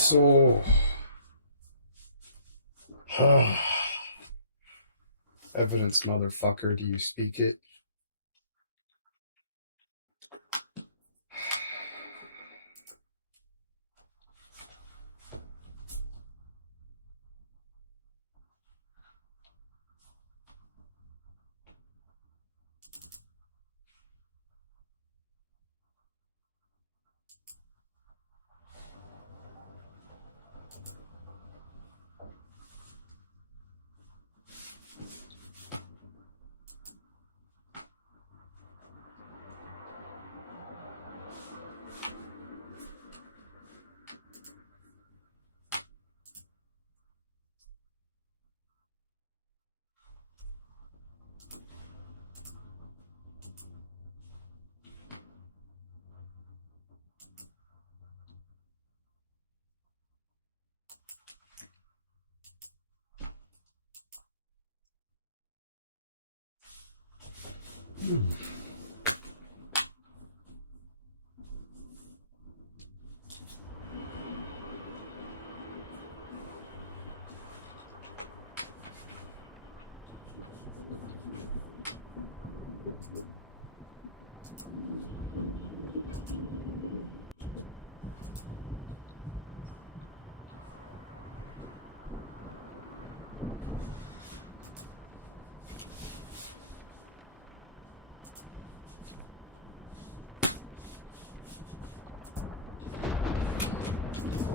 So, evidence, motherfucker, do you speak it?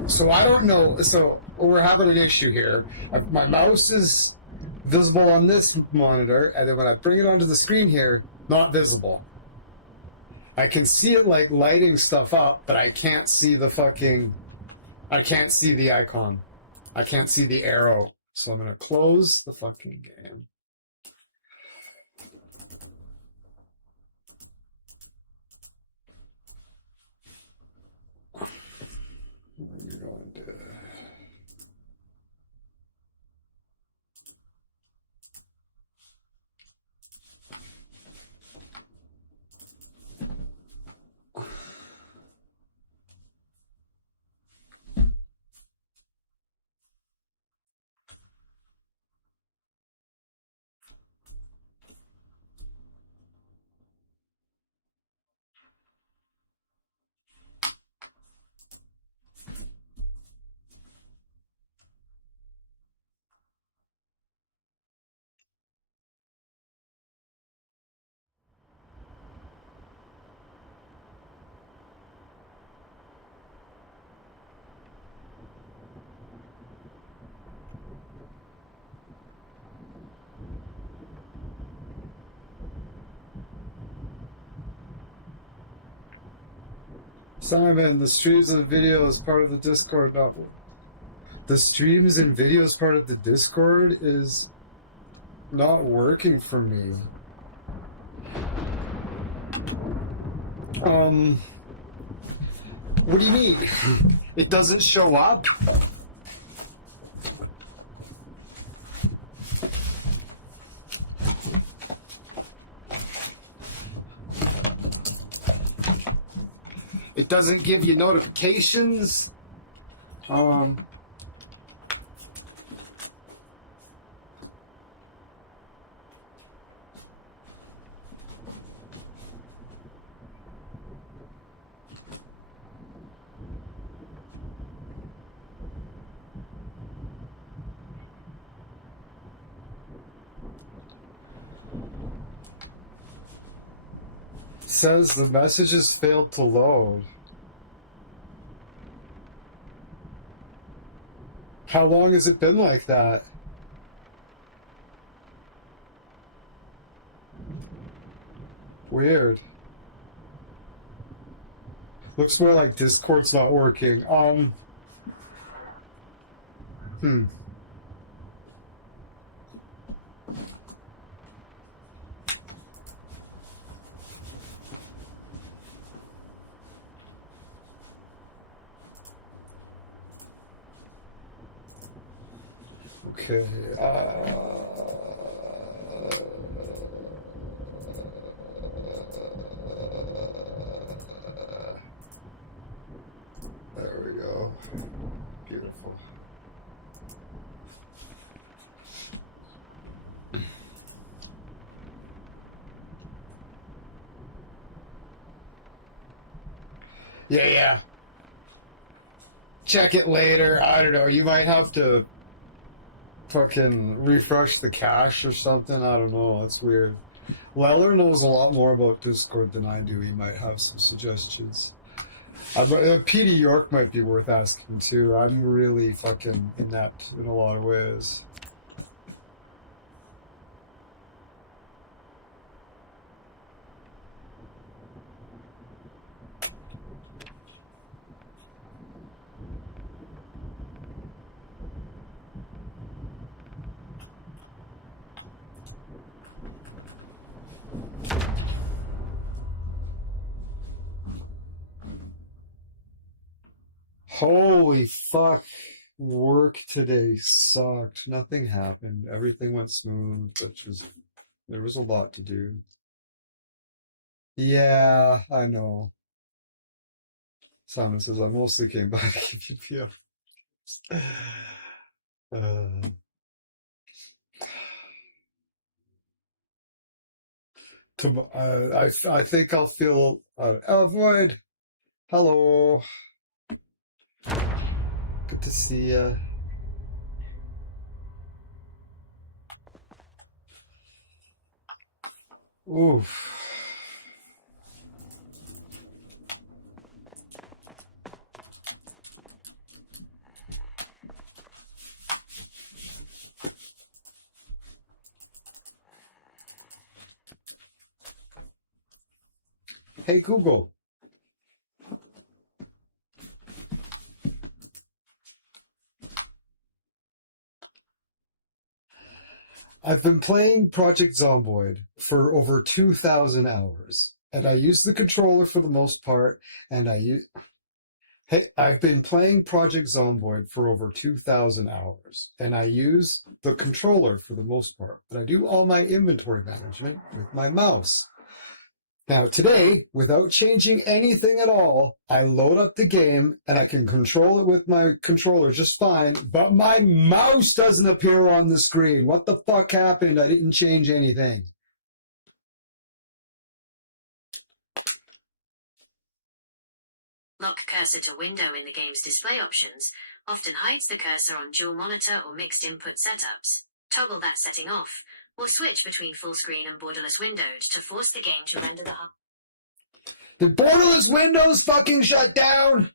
So I don't know. So we're having an issue here. My mouse is visible on this monitor, and then when I bring it onto the screen here, not visible. I can see it like lighting stuff up, but I can't see the fucking... I can't see the icon. I can't see the arrow. So I'm going to close the fucking game. You're going to... Simon, the streams and video is part of the Discord. No, the streams and videos part of the Discord is not working for me. What do you mean? It doesn't show up? It doesn't give you notifications. Says the messages failed to load. How long has it been like that? Weird. Looks more like Discord's not working. Okay, there we go. Yeah, yeah. Check it later. I don't know. You might have to fucking refresh the cache or something. I don't know. That's weird. Weller knows a lot more about Discord than I do. He might have some suggestions. PD York might be worth asking too. I'm really fucking inept in a lot of ways. Holy fuck. Work today sucked. Nothing happened. Everything went smooth, but just there was a lot to do. Yeah, I know. Simon says I mostly came by to give you PO. Uh, I think I'll feel avoid. Hello, good to see you. Oof. Hey Google. I've been playing Project Zomboid for over 2,000 hours, and I use the controller for the most part, and Hey, I've been playing Project Zomboid for over 2,000 hours, and I use the controller for the most part, but I do all my inventory management with my mouse. Now, today, without changing anything at all, I load up the game and I can control it with my controller just fine, but my mouse doesn't appear on the screen. What the fuck happened? I didn't change anything. Lock cursor to window in the game's display options often hides the cursor on dual monitor or mixed input setups. Toggle that setting off, or switch between full screen and borderless windowed to force the game to render the hub. The borderless windows fucking shut down?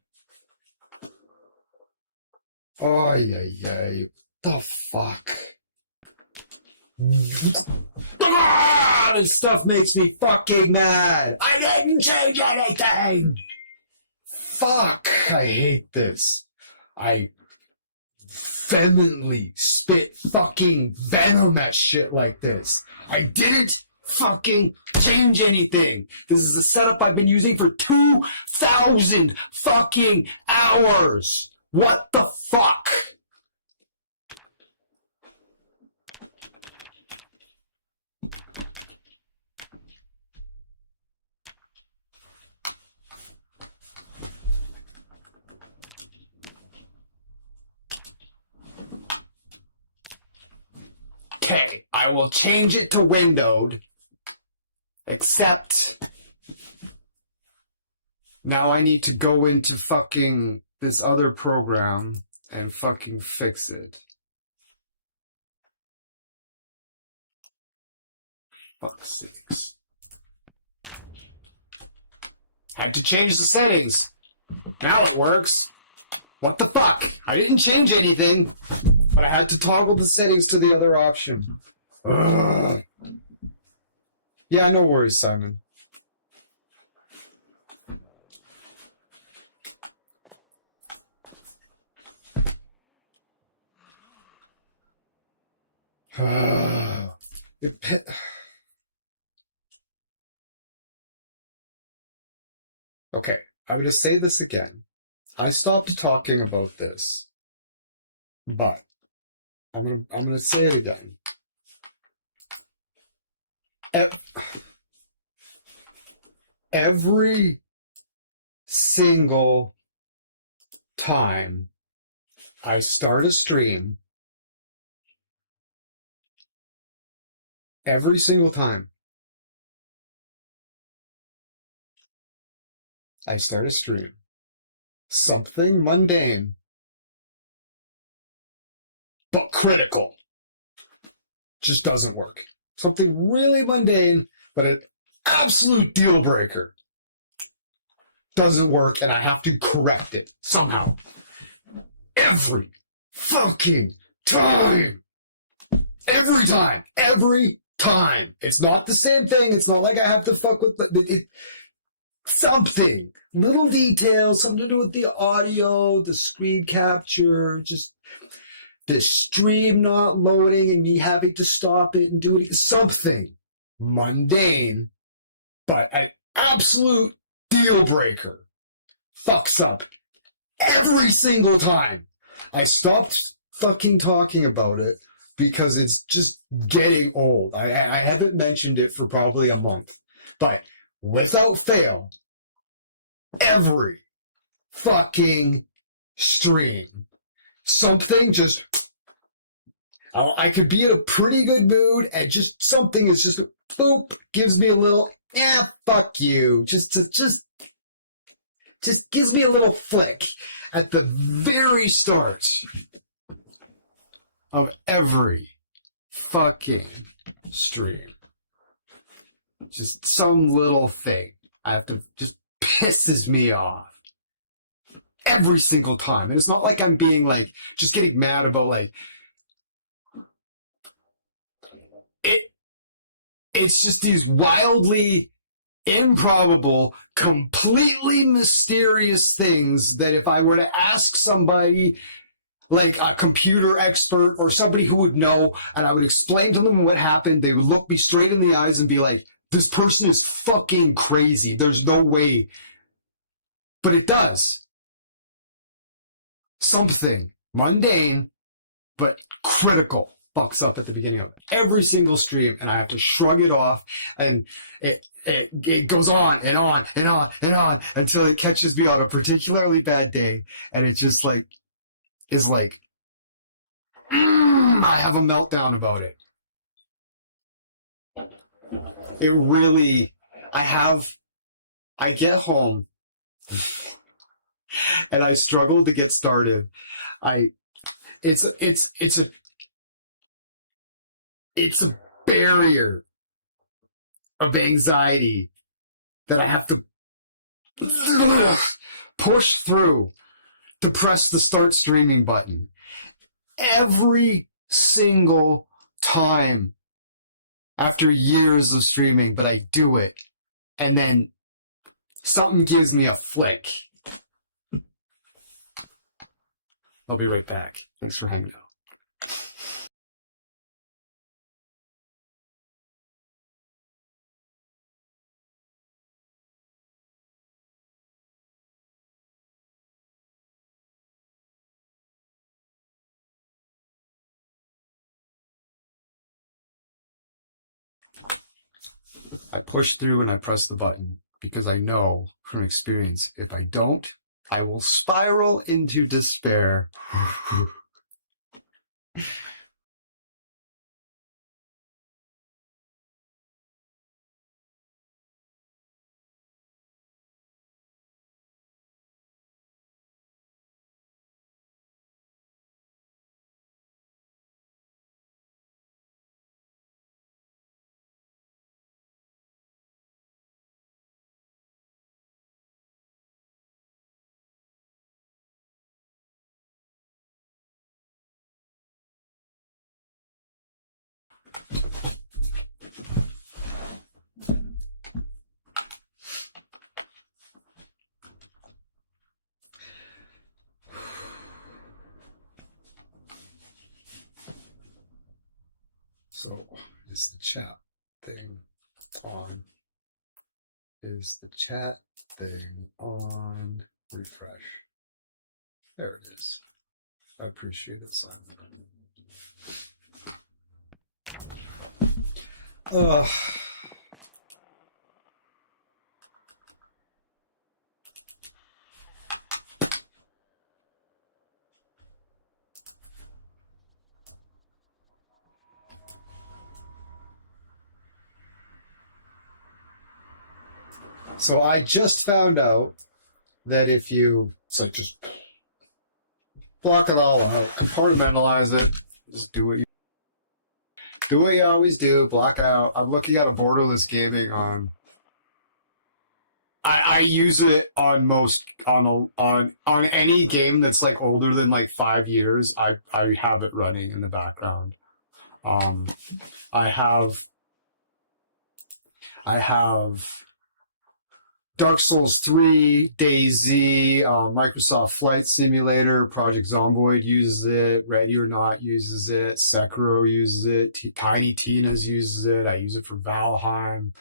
Oh, yeah. The fuck? Ah, this stuff makes me fucking mad. I didn't change anything. Fuck, I hate this. I vehemently spit fucking venom at shit like this. I didn't fucking change anything. This is a setup I've been using for 2,000 fucking hours. What the fuck? Okay, I will change it to windowed, except now I need to go into fucking this other program and fucking fix it. Fuck's sakes. Had to change the settings. Now it works. What the fuck? I didn't change anything, but I had to toggle the settings to the other option. Ugh. Yeah, no worries, Simon. Okay, I'm going to say this again. I stopped talking about this, but I'm gonna say it again. Every single time I start a stream, every single time I start a stream, Something mundane, but critical. Just doesn't work. Something really mundane, but an absolute deal breaker. Doesn't work, and I have to correct it somehow. Every fucking time. Every time. Every time. It's not the same thing. It's not like I have to fuck with something. Little details, something to do with the audio, the screen capture, just the stream not loading and me having to stop it and do it. Something mundane, but an absolute deal breaker. Fucks up every single time. I stopped fucking talking about it because it's just getting old. I haven't mentioned it for probably a month. But without fail, every fucking stream, something just... I could be in a pretty good mood and just something is just, boop, gives me a little, fuck you. Just gives me a little flick at the very start of every fucking stream. Just some little thing. I have to, just pisses me off. Every single time. And it's not like I'm being like, just getting mad about like, it's just these wildly improbable, completely mysterious things that if I were to ask somebody like a computer expert or somebody who would know, and I would explain to them what happened, they would look me straight in the eyes and be like, this person is fucking crazy. There's no way. But it does. Something mundane, but critical fucks up at the beginning of every single stream, and I have to shrug it off, and it goes on and on and on and on until it catches me on a particularly bad day, and it just like is like I have a meltdown about it. It really, I get home and I struggle to get started. It's a barrier of anxiety that I have to push through to press the start streaming button every single time after years of streaming, but I do it. And then something gives me a flick. I'll be right back. Thanks for hanging out. I push through and I press the button because I know from experience, if I don't, I will spiral into despair. So, is the chat thing on? Is the chat thing on? Refresh. There it is. I appreciate it, Simon. Ugh. So I just found out that if you It's like just block it all out, compartmentalize it, just do what you always do, block out. I'm looking at a borderless gaming on. I use it on most on any game that's like older than like 5 years. I have it running in the background. I have Dark Souls 3, DayZ, Microsoft Flight Simulator, Project Zomboid uses it, Ready or Not uses it, Sekiro uses it, Tiny Tina's uses it. I use it for Valheim.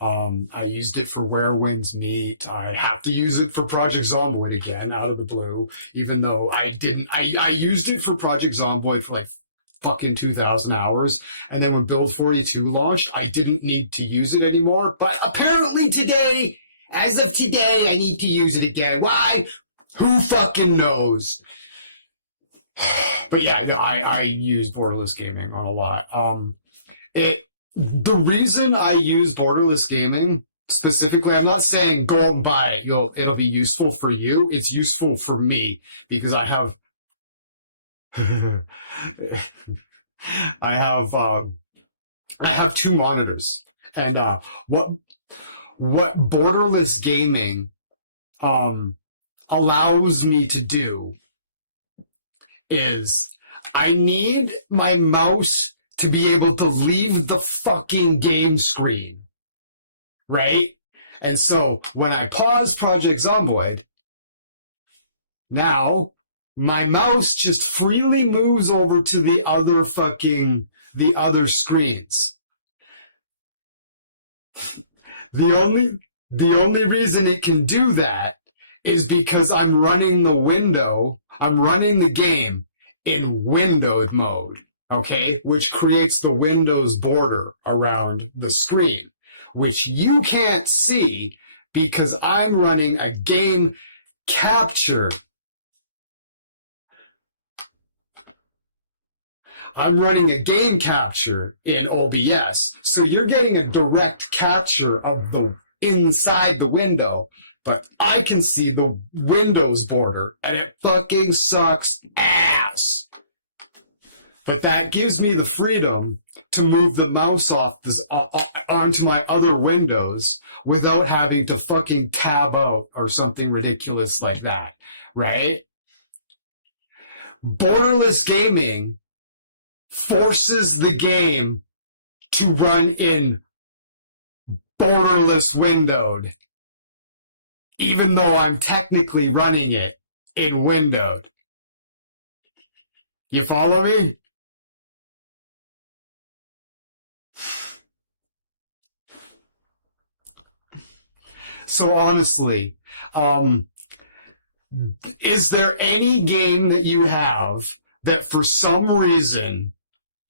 I used it for Where Winds Meet. I have to use it for Project Zomboid again, out of the blue, even though I didn't. I used it for Project Zomboid for like fucking 2,000 hours, and then when Build 42 launched, I didn't need to use it anymore. But apparently today, as of today, I need to use it again. Why? Who fucking knows? But yeah, I use borderless gaming on a lot. The reason I use borderless gaming specifically, I'm not saying go out and buy it. It'll be useful for you. It's useful for me because I have I have 2 monitors, and what borderless gaming allows me to do is I need my mouse to be able to leave the fucking game screen, right? And so when I pause Project Zomboid, now my mouse just freely moves over to the other screens. The only reason it can do that is because I'm running the game in windowed mode. Okay, which creates the Windows border around the screen, which you can't see because I'm running a game capture. I'm running a game capture in OBS, so you're getting a direct capture of the inside the window, but I can see the Windows border, and it fucking sucks ass. But that gives me the freedom to move the mouse onto my other windows without having to fucking tab out or something ridiculous like that, right? Borderless gaming forces the game to run in borderless windowed, even though I'm technically running it in windowed. You follow me? So honestly, is there any game that you have that for some reason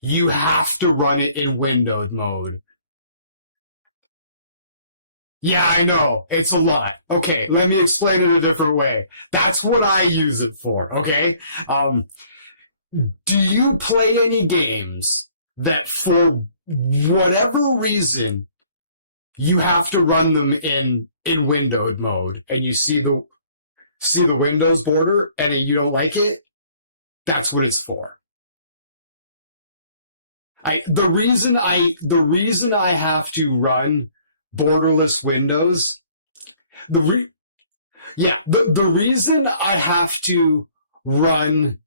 you have to run it in windowed mode? Yeah, I know. It's a lot. Okay, let me explain it a different way. That's what I use it for, okay? Do you play any games that for whatever reason you have to run them in windowed mode and you see the Windows border and you don't like it? That's what it's for. The reason I have to run borderless windows, the reason I have to run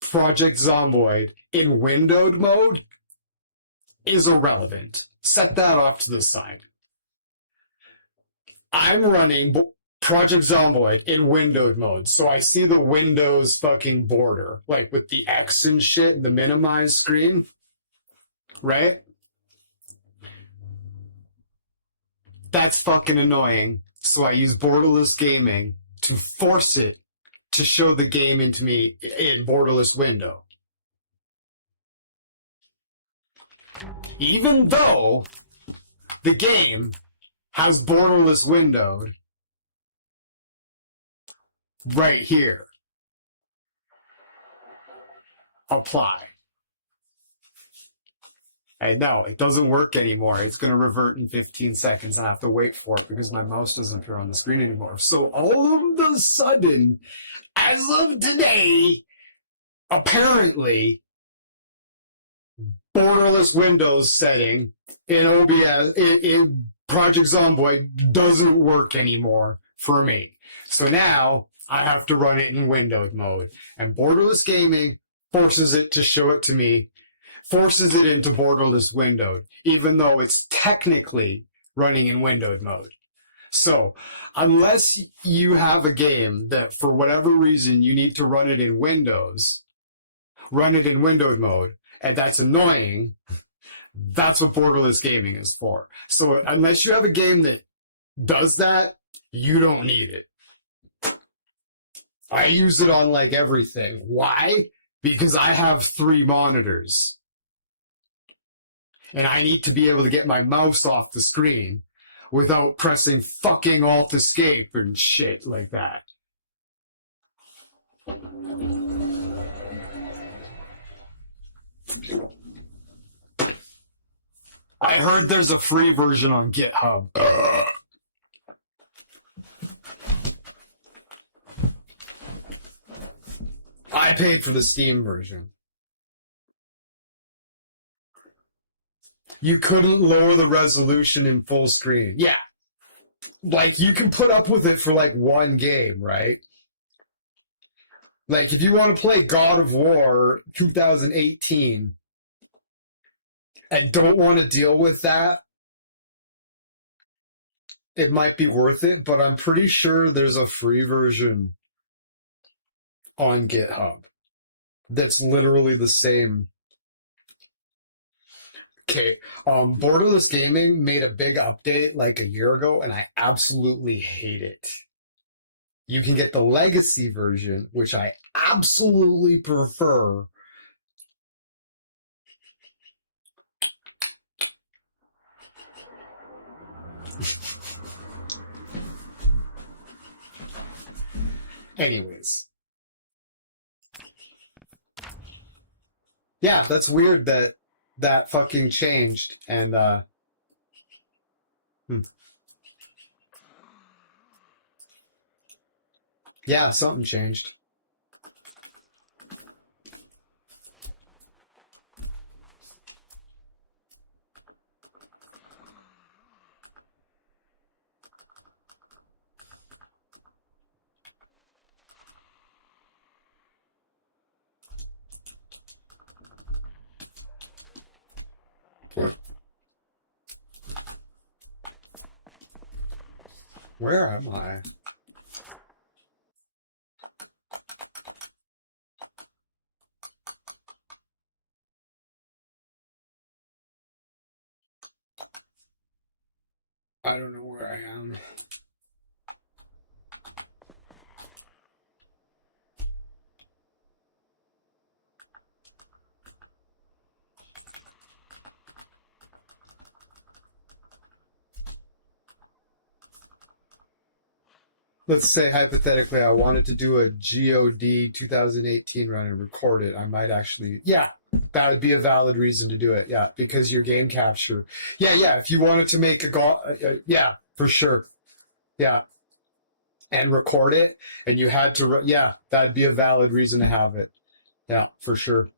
Project Zomboid in windowed mode is irrelevant. Set that off to the side. I'm running Project Zomboid in windowed mode, so I see the Windows fucking border, like with the X and shit and the minimized screen, right? That's fucking annoying, so I use borderless gaming to force it to show the game into me in borderless window. Even though the game has borderless windowed right here. Apply. And no, it doesn't work anymore. It's going to revert in 15 seconds. I have to wait for it because my mouse doesn't appear on the screen anymore. So all of a sudden, as of today, apparently, borderless Windows setting in OBS, in Project Zomboid, doesn't work anymore for me. So now I have to run it in windowed mode. And borderless gaming forces it to show it to me, forces it into borderless windowed, even though it's technically running in windowed mode. So unless you have a game that for whatever reason you need to run it in Windows, run it in windowed mode, and that's annoying, that's what borderless gaming is for. So unless you have a game that does that, you don't need it. I use it on like everything. Why? Because I have 3 monitors. And I need to be able to get my mouse off the screen without pressing fucking Alt Escape and shit like that. I heard there's a free version on GitHub. I paid for the Steam version. You couldn't lower the resolution in full screen. Yeah. Like, you can put up with it for, like, one game, right? Like, if you want to play God of War 2018 and don't want to deal with that, it might be worth it, but I'm pretty sure there's a free version on GitHub that's literally the same. Okay, Borderless Gaming made a big update like a year ago, and I absolutely hate it. You can get the legacy version, which I absolutely prefer. Anyways. Yeah, that's weird that fucking changed, and yeah, something changed. Where am I? I don't know where I am. Let's say hypothetically I wanted to do a GOD 2018 run and record it. I might actually, yeah, that would be a valid reason to do it. Yeah, because your game capture. Yeah. If you wanted to make yeah, for sure. Yeah. And record it, and you had to, yeah, that'd be a valid reason to have it. Yeah, for sure.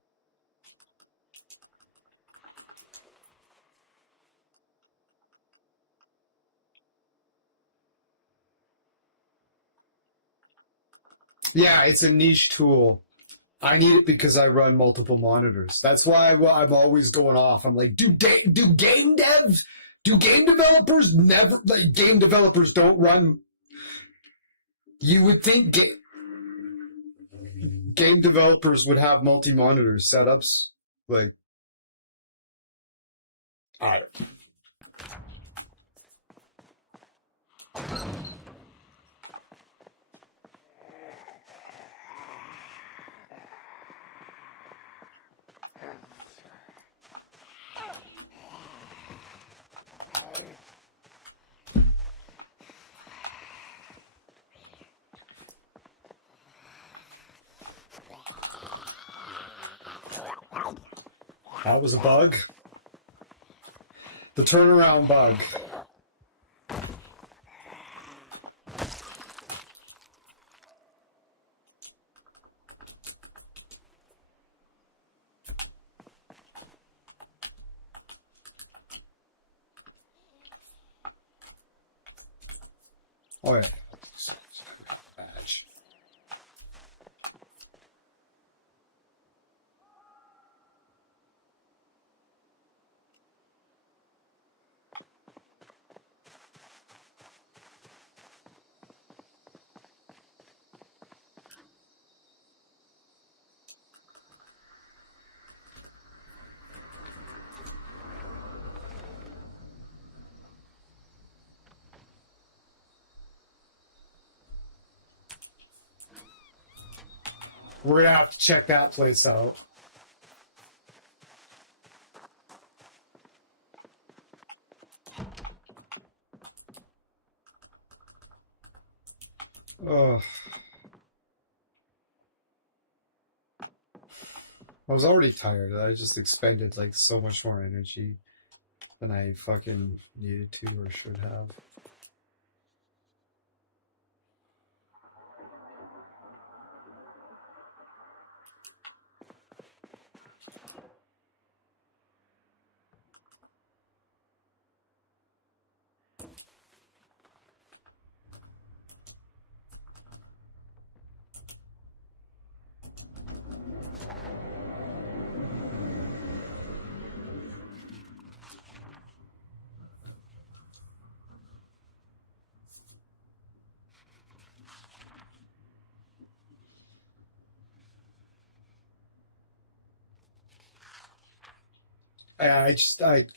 Yeah, it's a niche tool. I need it because I run multiple monitors. That's why I'm always going off. I'm like, do game developers never, like, game developers don't run? You would think game developers would have multi-monitor setups. Like, I don't. That was a bug. The turnaround bug. Oh yeah. Badge. We're gonna have to check that place out. Oh. I was already tired. I just expended like so much more energy than I fucking needed to or should have.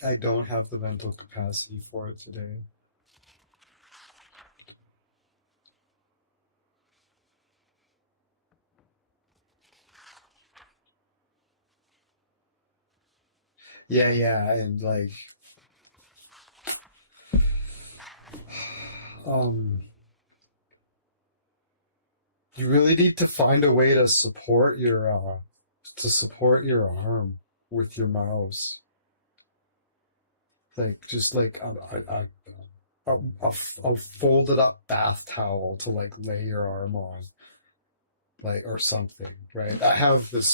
I don't have the mental capacity for it today. Yeah, and like um you really need to find a way to support your arm with your mouse. Like just like a folded up bath towel to like lay your arm on, like or something, right? I have this.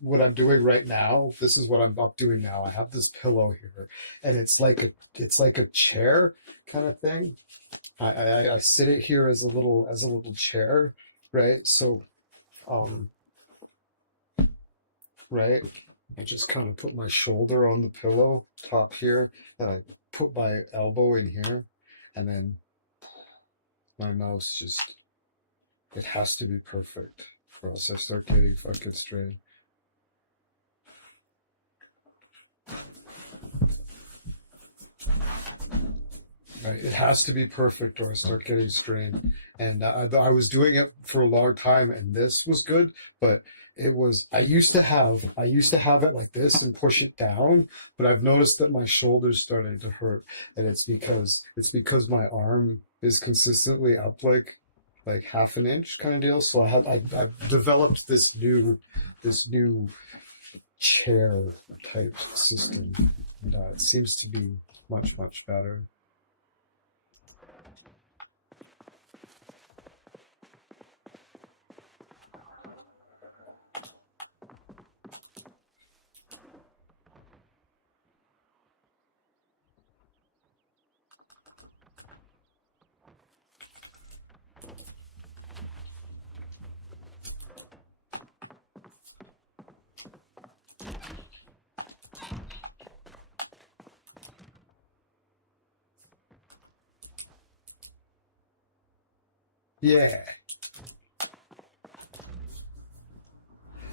What I'm doing right now. This is what I'm up doing now. I have this pillow here, and it's like a chair kind of thing. I sit it here as a little chair, right? So, um, right. I just kind of put my shoulder on the pillow top here, and I put my elbow in here, and then my mouse just, it has to be perfect, or else I start getting fucking strained. Right, it has to be perfect, or I start getting strained. And I was doing it for a long time, and this was good, but it was. I used to have it like this and push it down, but I've noticed that my shoulder's starting to hurt, and it's because my arm is consistently up like half an inch kind of deal. So I've developed this new chair type system, and it seems to be much better. Yeah.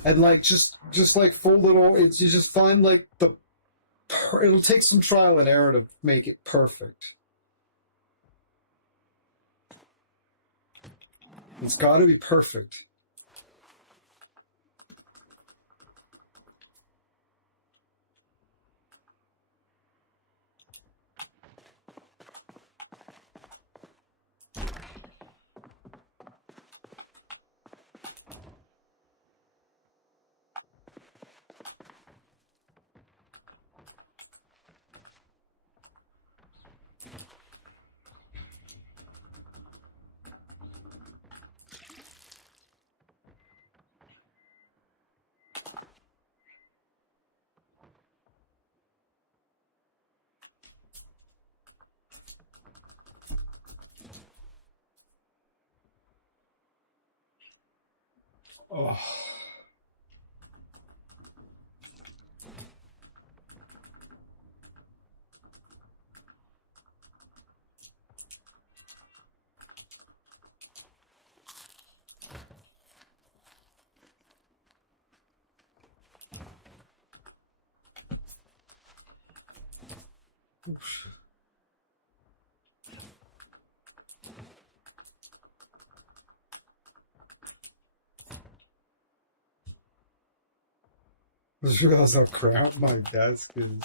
And like just like full little, it's you just find like it'll take some trial and error to make it perfect. It's got to be perfect. Oh. Oof. I just realized how cramped my desk is.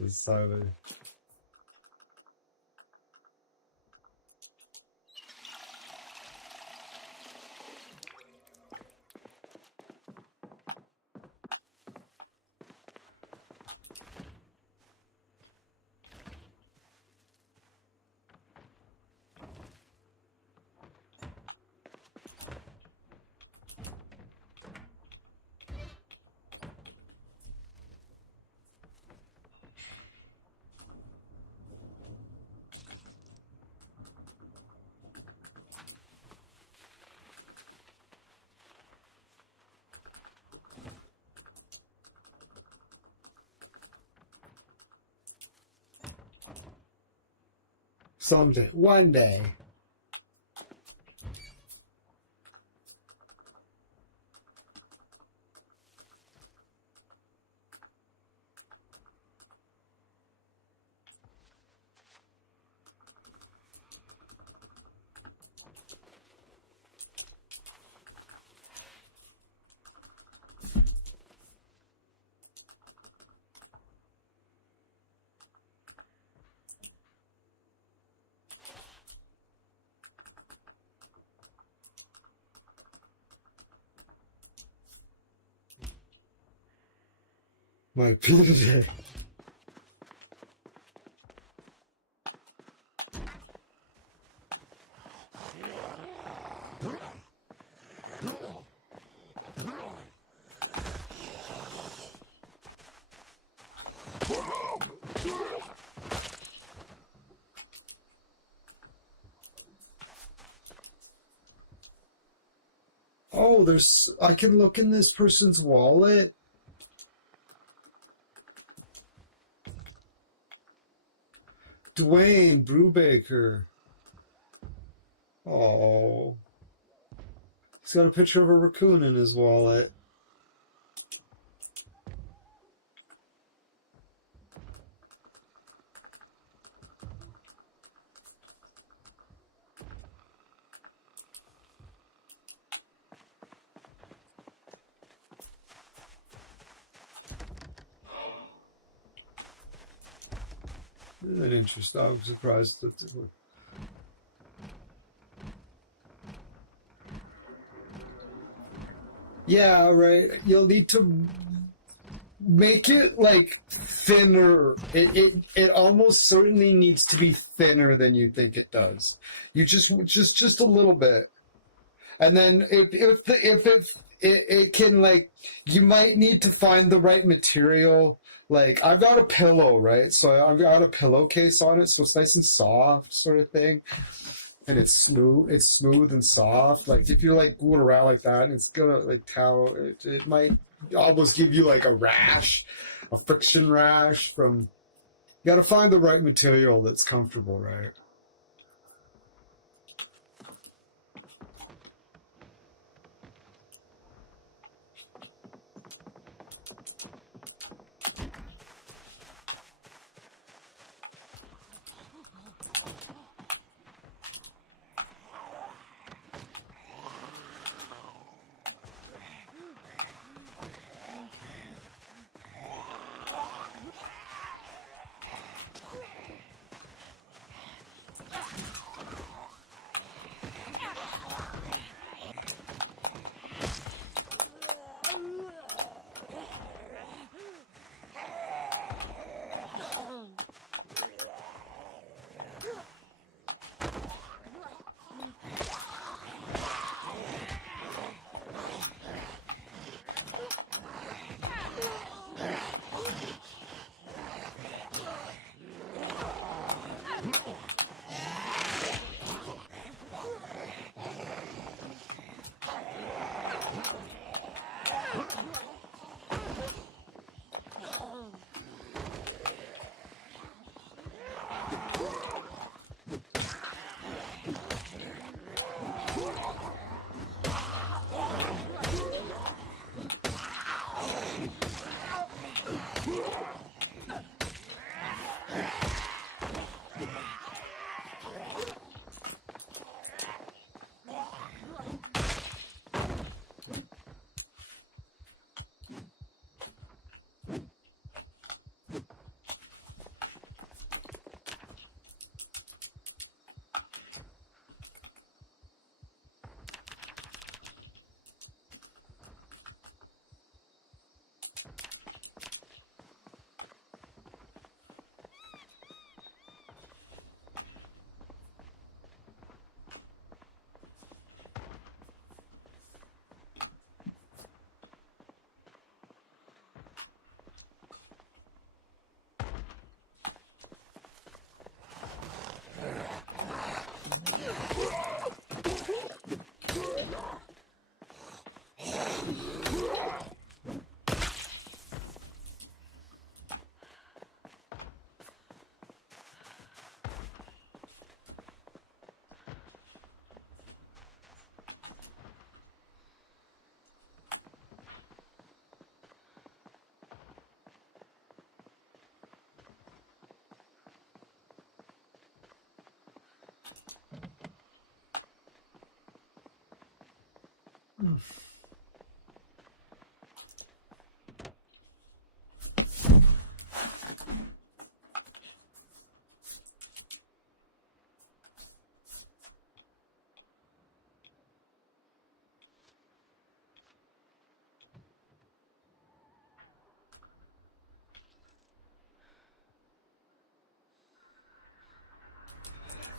This side of someday, one day. Might be today. Oh, I can look in this person's wallet. Dwayne Brubaker. Oh. He's got a picture of a raccoon in his wallet. An interesting. I'm surprised that. Yeah, right. You'll need to make it like thinner. It almost certainly needs to be thinner than you think it does. You just a little bit, and then if it can, like, you might need to find the right material. Like, I've got a pillow, right? So I've got a pillowcase on it, so it's nice and soft, sort of thing. And it's smooth and soft. Like, if you like glue it around like that, and it's gonna like towel, it might almost give you like a rash, a friction rash from. You got to find the right material that's comfortable, right?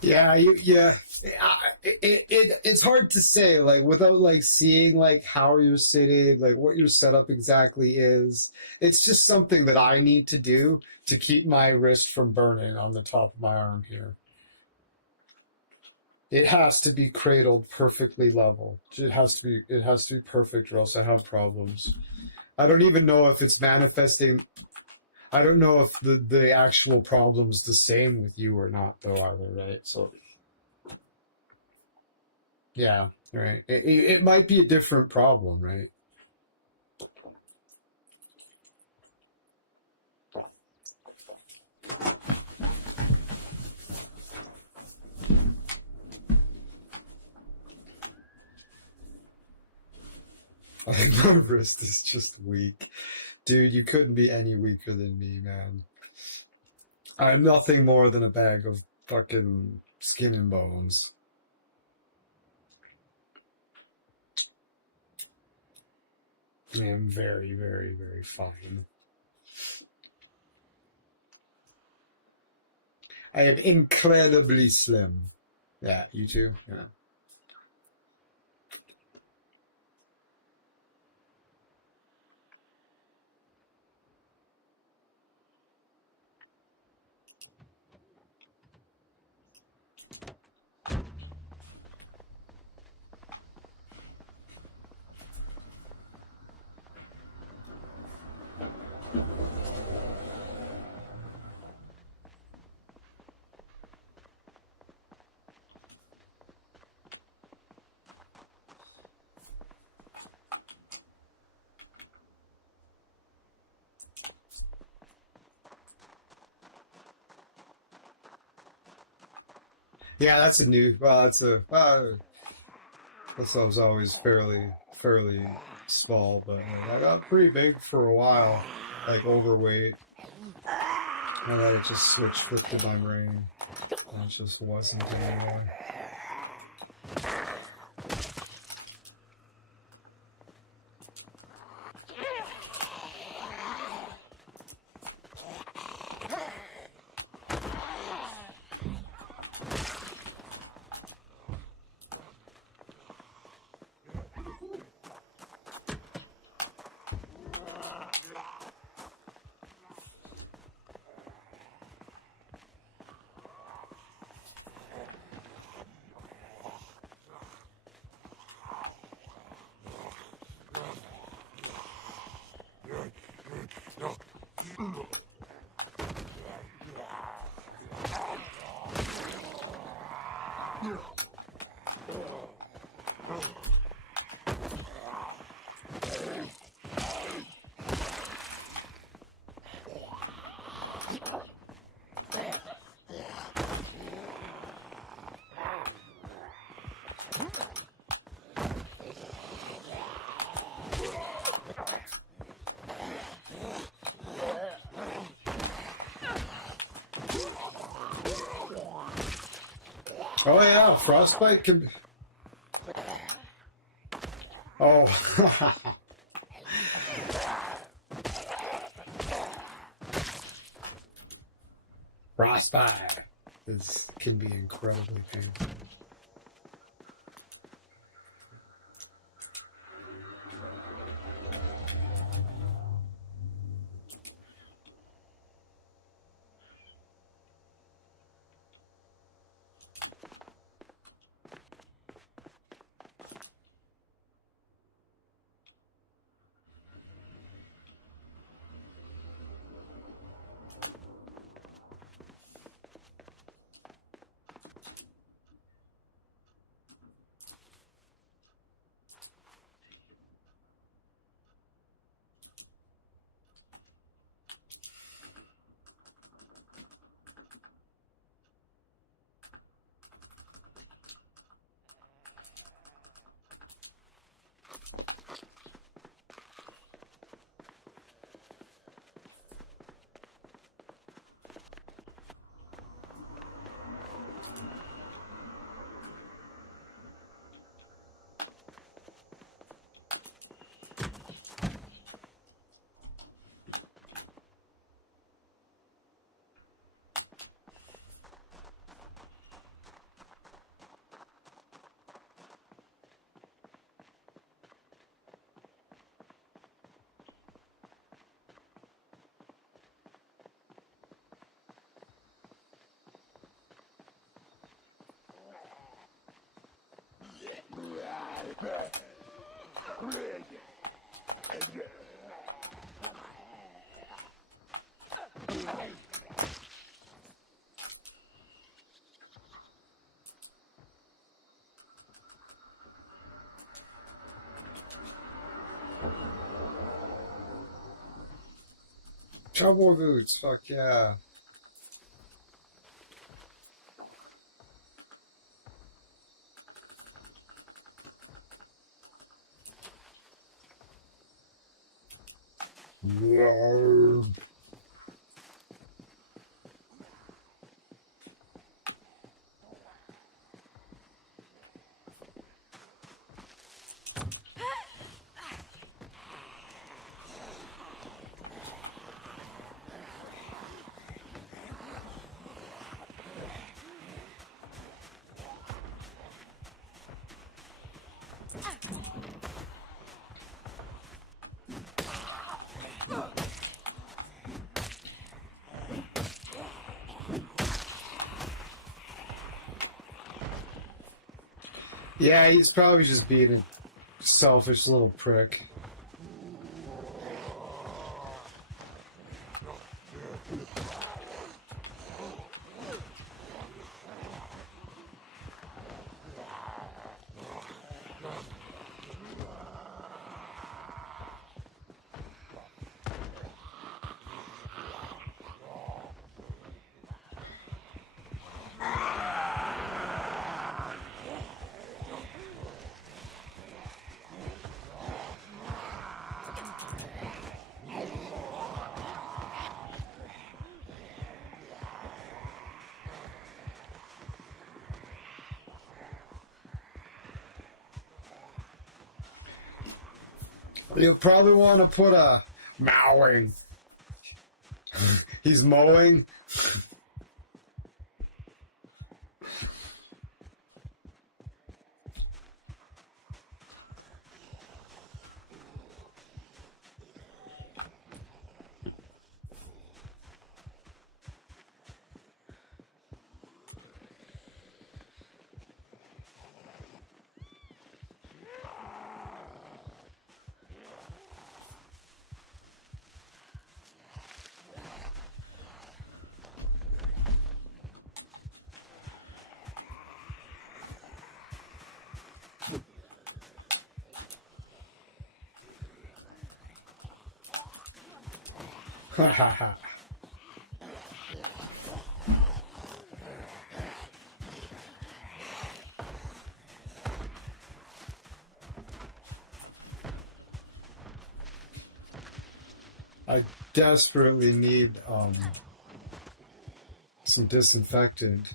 Yeah, yeah. It's hard to say, like, without like seeing like how you're sitting, like what your setup exactly is. It's just something that I need to do to keep my wrist from burning on the top of my arm here. It has to be cradled perfectly level. It has to be perfect, or else I have problems. I don't even know if it's manifesting. I don't know if the actual problem's the same with you or not, though, either, right? So yeah, right. It might be a different problem, right? I think my wrist is just weak. Dude, you couldn't be any weaker than me, man. I'm nothing more than a bag of fucking skin and bones. I am very, very, very fine. I am incredibly slim. Yeah, you too? Yeah. Yeah, that's a new. Well, that's a. That's I was always fairly small, but I got pretty big for a while, like overweight, and then it just switch flipped in my brain, and it just wasn't anymore. Oh yeah, frostbite can. Oh, frostbite. This can be incredibly painful. Cowboy boots, fuck yeah. Yeah. Yeah, he's probably just being a selfish little prick. You'll probably want to put a mowing. He's mowing. I desperately need some disinfectant.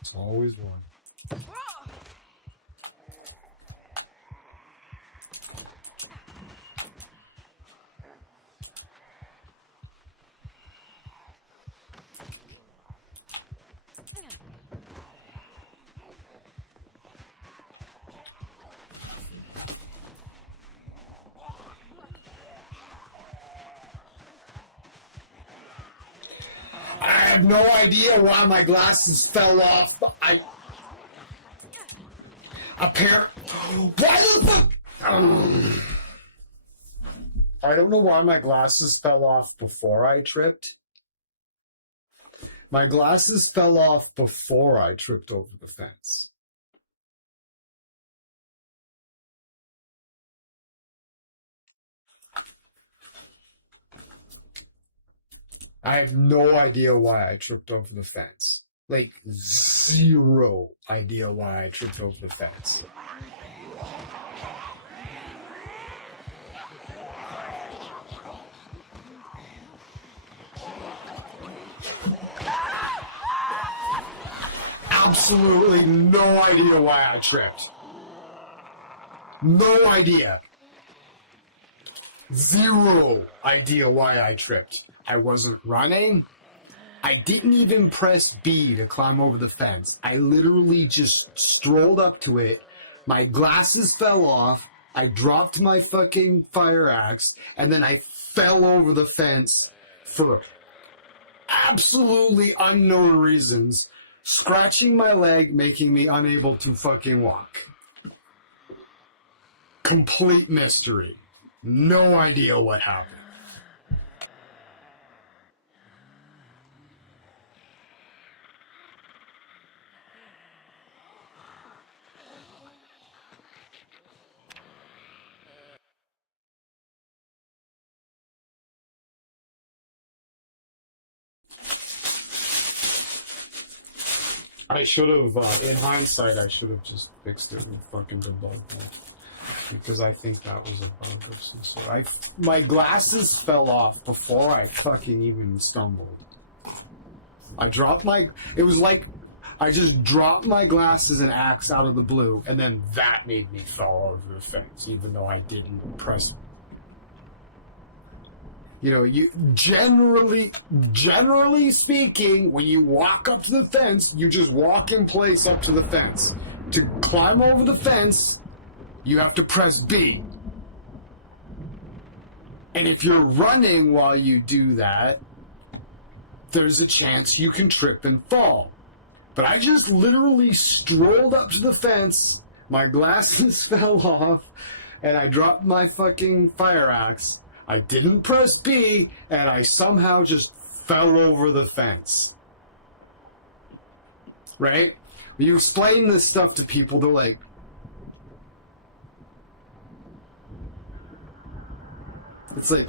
It's always one. I have no idea why my glasses fell off. Why the fuck? I don't know why my glasses fell off before I tripped. My glasses fell off before I tripped over the fence. I have no idea why I tripped over the fence. Like, zero idea why I tripped over the fence. absolutely no idea why I tripped. No idea. Zero idea why I tripped. I wasn't running. I didn't even press B to climb over the fence. I literally just strolled up to it. My glasses fell off. I dropped my fucking fire axe, and then I fell over the fence for absolutely unknown reasons, scratching my leg, making me unable to fucking walk. Complete mystery. No idea what happened. I should have, in hindsight, I should have just fixed it with fucking debug mode. Because I think that was a bug of some sort. My glasses fell off before I fucking even stumbled. It was like I just dropped my glasses and axe out of the blue, and then that made me fall over the fence, even though I didn't press. You know, you generally speaking, when you walk up to the fence, you just walk in place up to the fence. To climb over the fence, you have to press B. And if you're running while you do that, there's a chance you can trip and fall. But I just literally strolled up to the fence, my glasses fell off, and I dropped my fucking fire axe. I didn't press B, and I somehow just fell over the fence. Right? When you explain this stuff to people, they're like, it's like,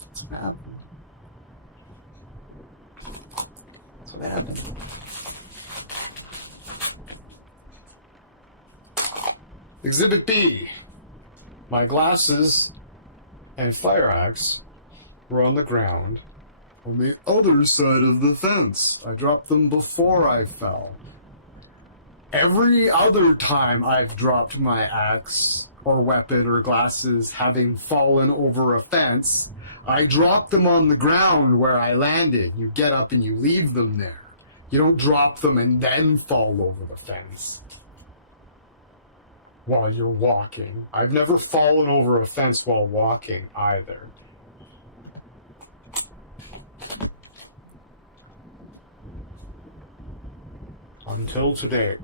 what's what happened? That's what happened. Exhibit B. My glasses and fire axe were on the ground on the other side of the fence. I dropped them before I fell. Every other time I've dropped my axe or weapon or glasses having fallen over a fence, I drop them on the ground where I landed. You get up and you leave them there. You don't drop them and then fall over the fence while you're walking. I've never fallen over a fence while walking either. Until today.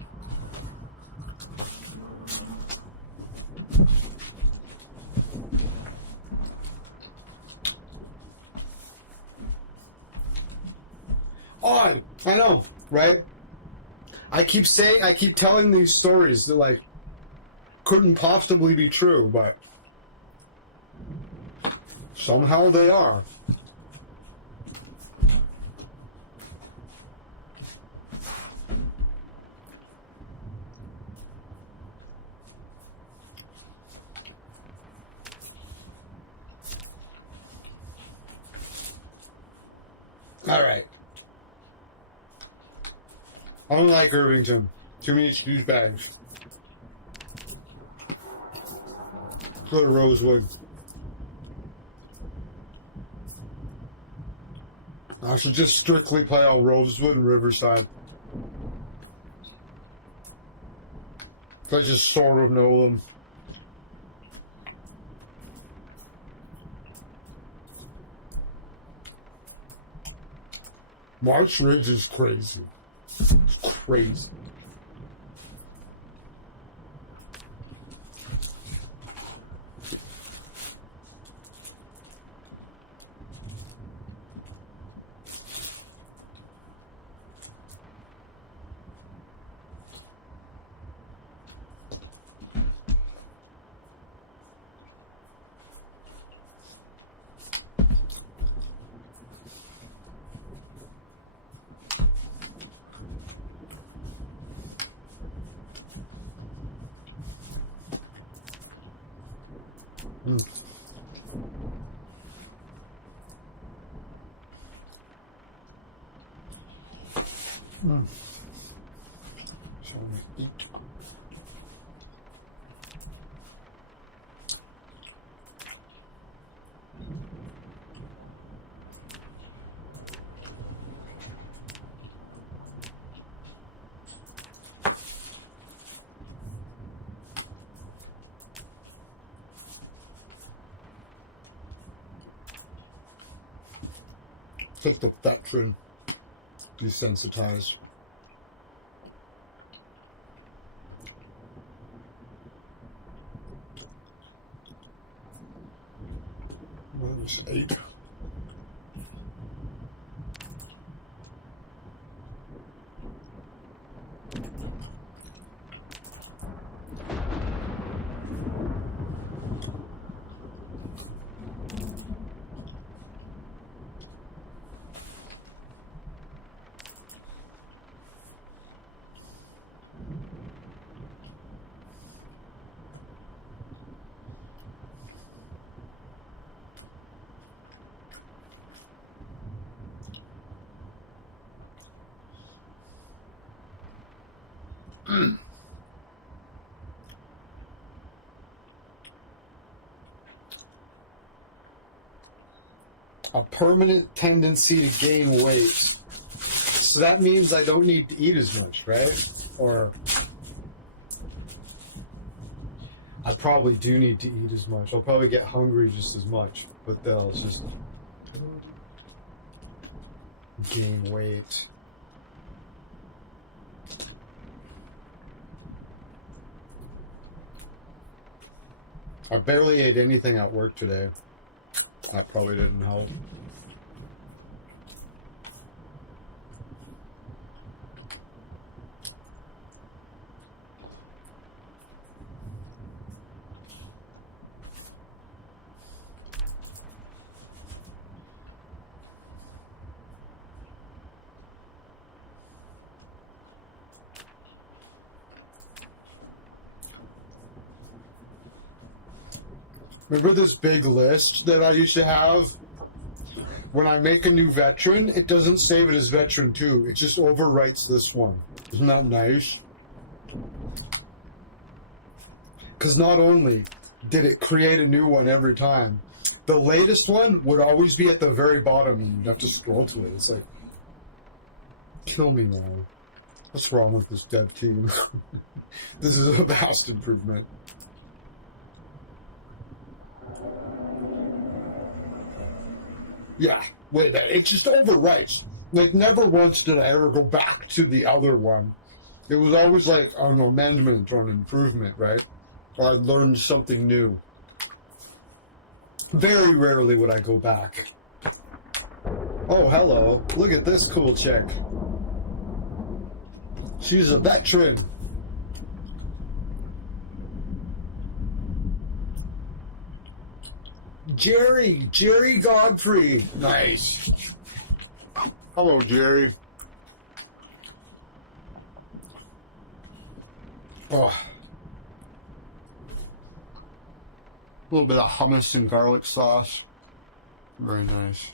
Odd. I know, right? I keep telling these stories that, like, couldn't possibly be true, but somehow they are. All right. I don't like Irvington. Too many douchebags. Go to Rosewood. I should just strictly play all Rosewood and Riverside. I just sort of know them. March Ridge is crazy. It's crazy. Take the veteran. Desensitized. -8. A permanent tendency to gain weight. So that means I don't need to eat as much, right? Or I probably do need to eat as much. I'll probably get hungry just as much, but then I'll just gain weight. I barely ate anything at work today. That probably didn't help. Remember this big list that I used to have? When I make a new veteran, it doesn't save it as veteran 2. It just overwrites this one. Isn't that nice? Because not only did it create a new one every time, the latest one would always be at the very bottom and you'd have to scroll to it. It's like, kill me now. What's wrong with this dev team? This is a vast improvement. Yeah, wait, it just overwrites. Like, never once did I ever go back to the other one. It was always like an amendment or an improvement, right? Or I learned something new. Very rarely would I go back. Oh, hello. Look at this cool chick. She's a veteran. Jerry Godfrey. Nice. Hello, Jerry. Oh. A little bit of hummus and garlic sauce. Very nice.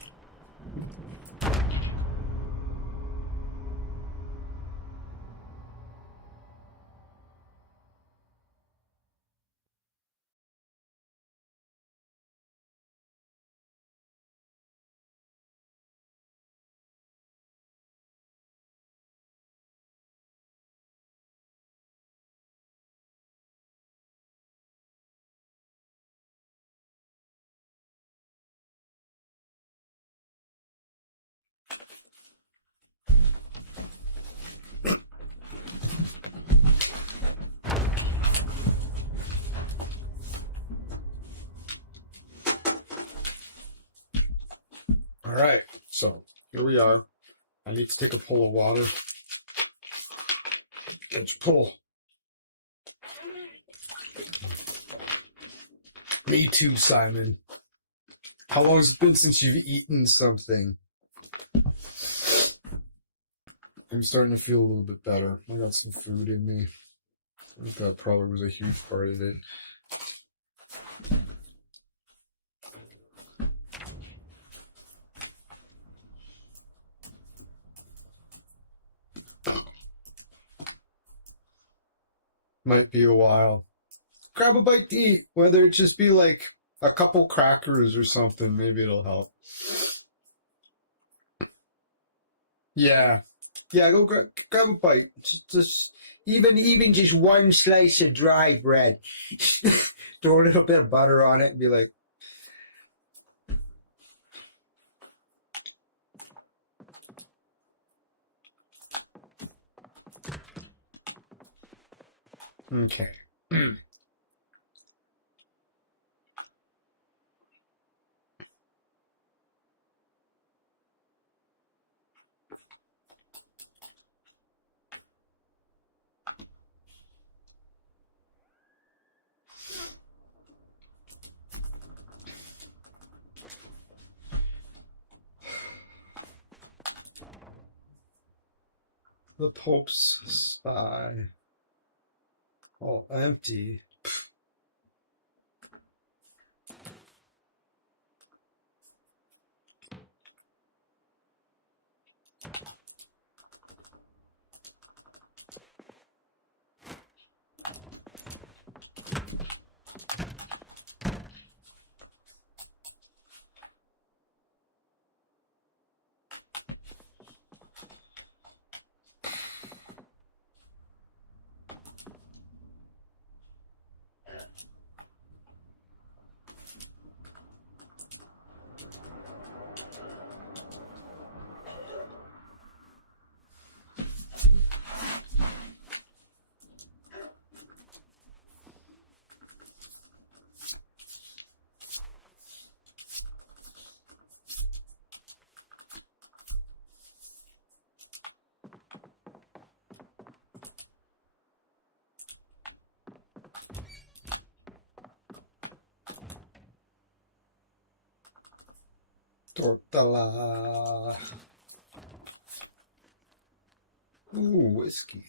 All right, so here we are. I need to take a pull of water. Get your pull. Me too, Simon. How long has it been since you've eaten something? I'm starting to feel a little bit better. I got some food in me. I think that probably was a huge part of it. Might be a while. Grab a bite to eat, whether it just be like a couple crackers or something. Maybe it'll help. Yeah, go grab a bite. Just even just one slice of dry bread. Throw a little bit of butter on it and be like, Okay. The Pope's spy. All empty. Tortella. Ooh, whiskey.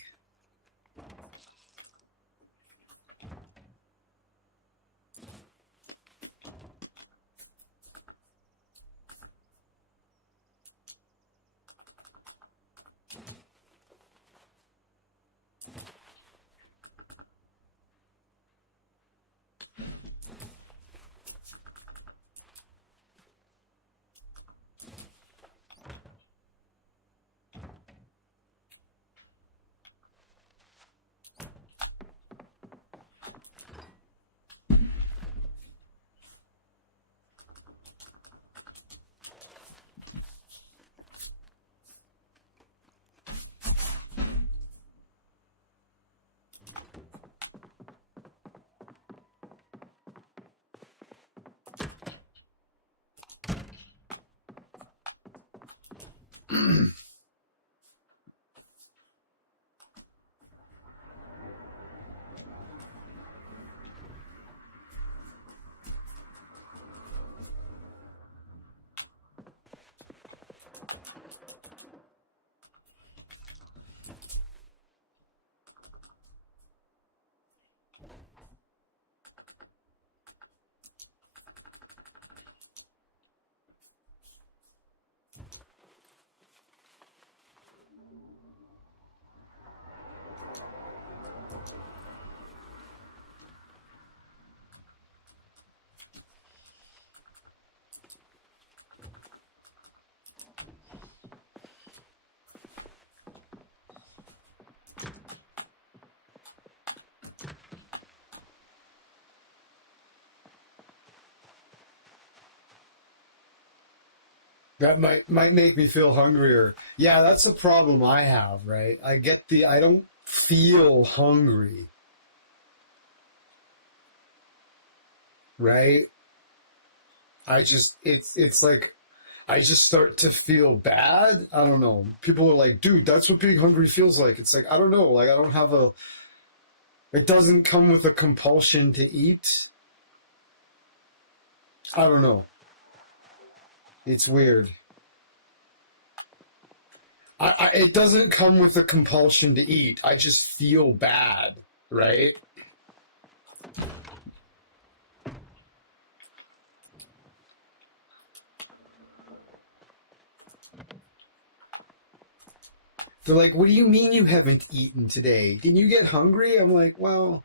That might make me feel hungrier. Yeah, that's a problem I have, right? I don't feel hungry, right? It's like I just start to feel bad. I don't know. People are like, dude, that's what being hungry feels like. It's like, I don't know. Like, I don't have a, it doesn't come with a compulsion to eat. I don't know. It's weird. It doesn't come with a compulsion to eat. I just feel bad, right? They're like, what do you mean you haven't eaten today? Didn't you get hungry? I'm like, well,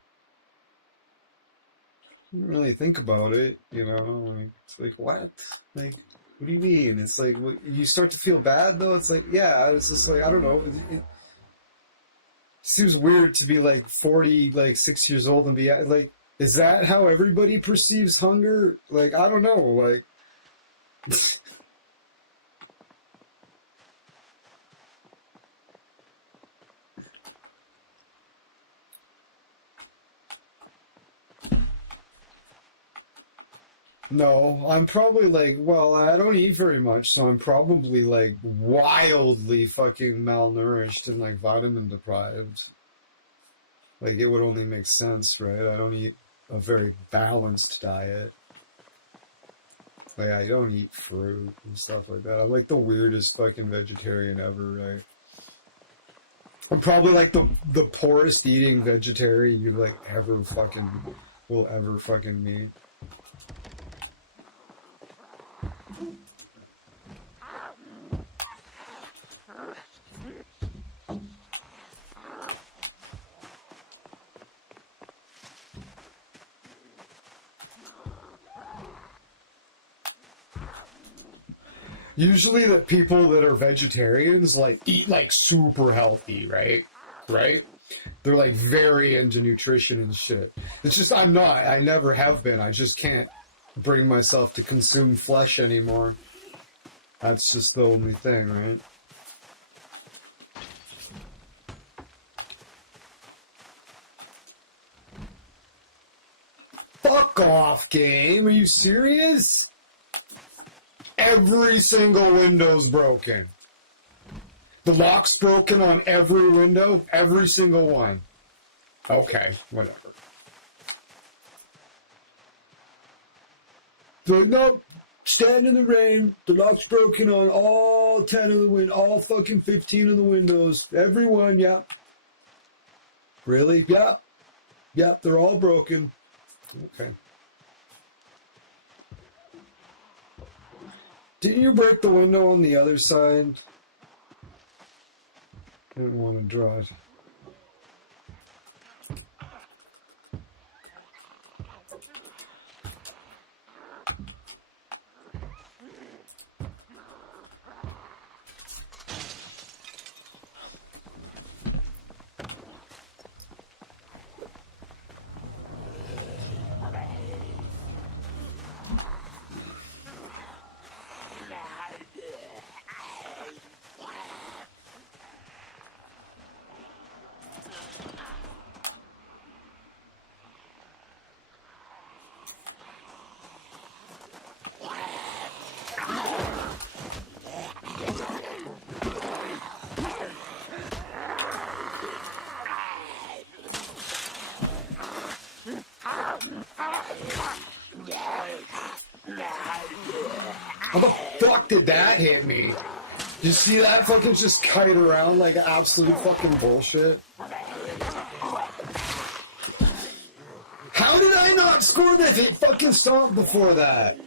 I didn't really think about it, you know? Like, it's like, what? Like, what do you mean? It's like, what, you start to feel bad, though? It's like, yeah, it's just like, I don't know. It seems weird to be like 40, like 6 years old and be like, is that how everybody perceives hunger? Like, I don't know. Like, No, I'm probably like, well, I don't eat very much, so I'm probably like wildly fucking malnourished and like vitamin deprived. Like it would only make sense, right? I don't eat a very balanced diet. Like I don't eat fruit and stuff like that. I'm like the weirdest fucking vegetarian ever, right? I'm probably like the poorest eating vegetarian you like ever fucking will ever fucking meet. Usually the people that are vegetarians like eat like super healthy, right? Right? They're like very into nutrition and shit. It's just I'm not. I never have been. I just can't bring myself to consume flesh anymore. That's just the only thing, right? Fuck off, game. Are you serious? Every single window's broken. The lock's broken on every window, every single one. Okay, whatever. Like, nope, stand in the rain. The lock's broken on all 10 of the all fucking 15 of the windows. Every one, yep. Really? Yep. Yep, they're all broken. Okay. Didn't you break the window on the other side? I didn't want to draw it. How the fuck did that hit me? You see that fucking just kite around like absolute fucking bullshit? How did I not score that hit fucking stomp before that?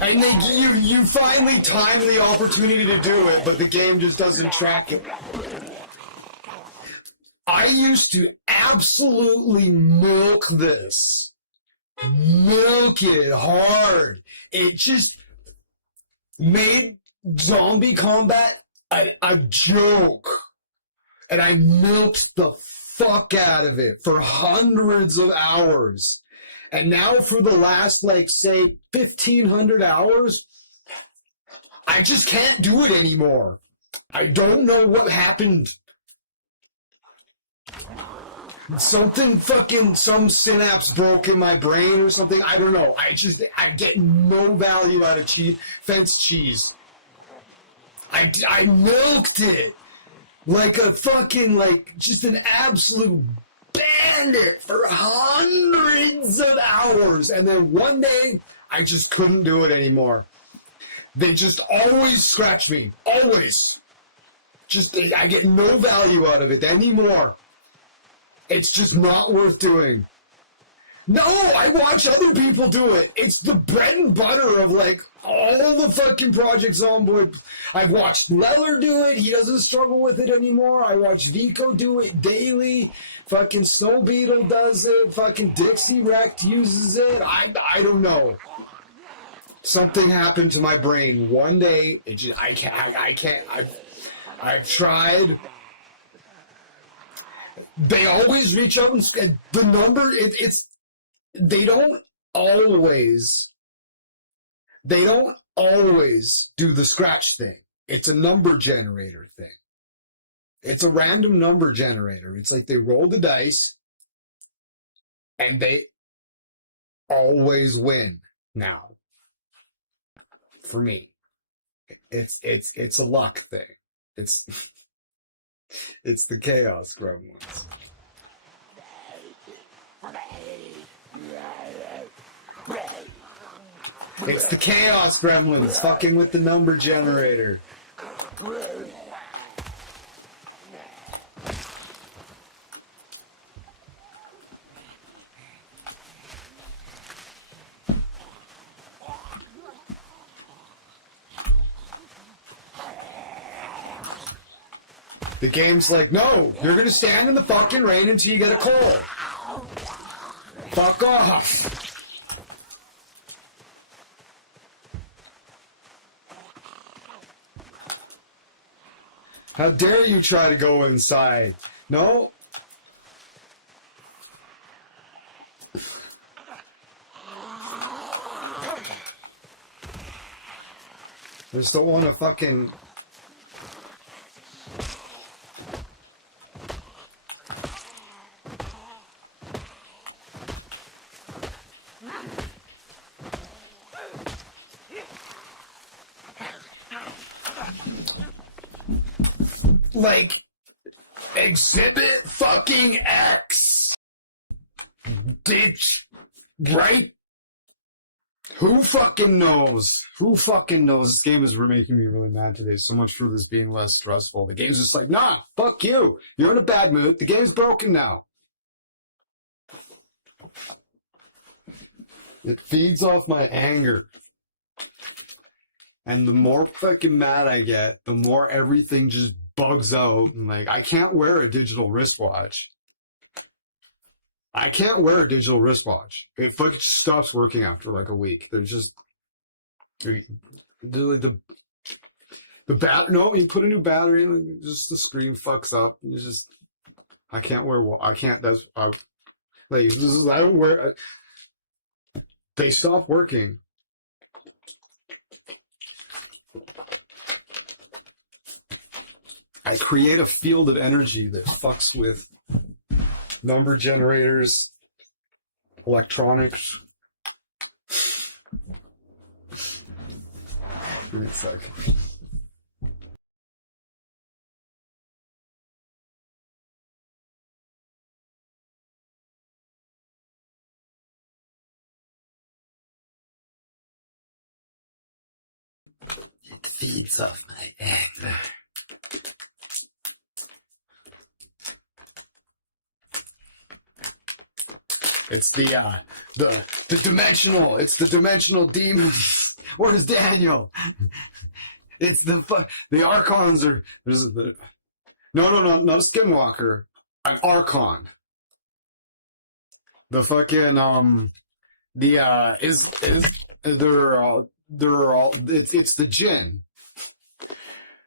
And you finally time the opportunity to do it, but the game just doesn't track it. I used to absolutely milk this. Milk it hard. It just made zombie combat a joke. And I milked the fuck out of it for hundreds of hours. And now for the last, like, say, 1,500 hours, I just can't do it anymore. I don't know what happened. Some synapse broke in my brain or something. I don't know. I get no value out of fence cheese. I milked it like a fucking, like, just an absolute bandit for hundreds of hours. And then one day, I just couldn't do it anymore. They just always scratch me. Always. I get no value out of it anymore. It's just not worth doing. No, I watch other people do it. It's the bread and butter of, like, all the fucking Project Zomboid. I've watched Leller do it. He doesn't struggle with it anymore. I watch Vico do it daily. Fucking Snow Beetle does it. Fucking Dixie Wrecked uses it. I don't know. Something happened to my brain one day. I can't. I've tried. They always reach out and the number. They don't always do the scratch thing. It's a number generator thing. It's a random number generator. It's like they roll the dice and they always win now. For me. It's a luck thing. It's it's the chaos gremlins. It's the chaos gremlins fucking with the number generator. The game's like, no, you're gonna stand in the fucking rain until you get a cold. Fuck off. How dare you try to go inside? No. I just don't want to fucking... Like, Exhibit fucking X. Ditch. Right? Who fucking knows? Who fucking knows? This game is making me really mad today. So much for this being less stressful. The game's just like, nah, fuck you. You're in a bad mood. The game's broken now. It feeds off my anger. And the more fucking mad I get, the more everything just bugs out. And like, I can't wear a digital wristwatch. I can't wear a digital wristwatch. It fucking just stops working after like a week. They're like the no, you put a new battery in, like, just the screen fucks up. It's just, I can't wear, I can't, that's, like, this is, I don't wear, they stop working. I create a field of energy that fucks with number generators, electronics. Give me a sec. It feeds off my anger. It's the dimensional. It's the dimensional demons. Where's Daniel? It's the Archons are. No, not a Skinwalker. An Archon. The fucking they're all it's the jinn.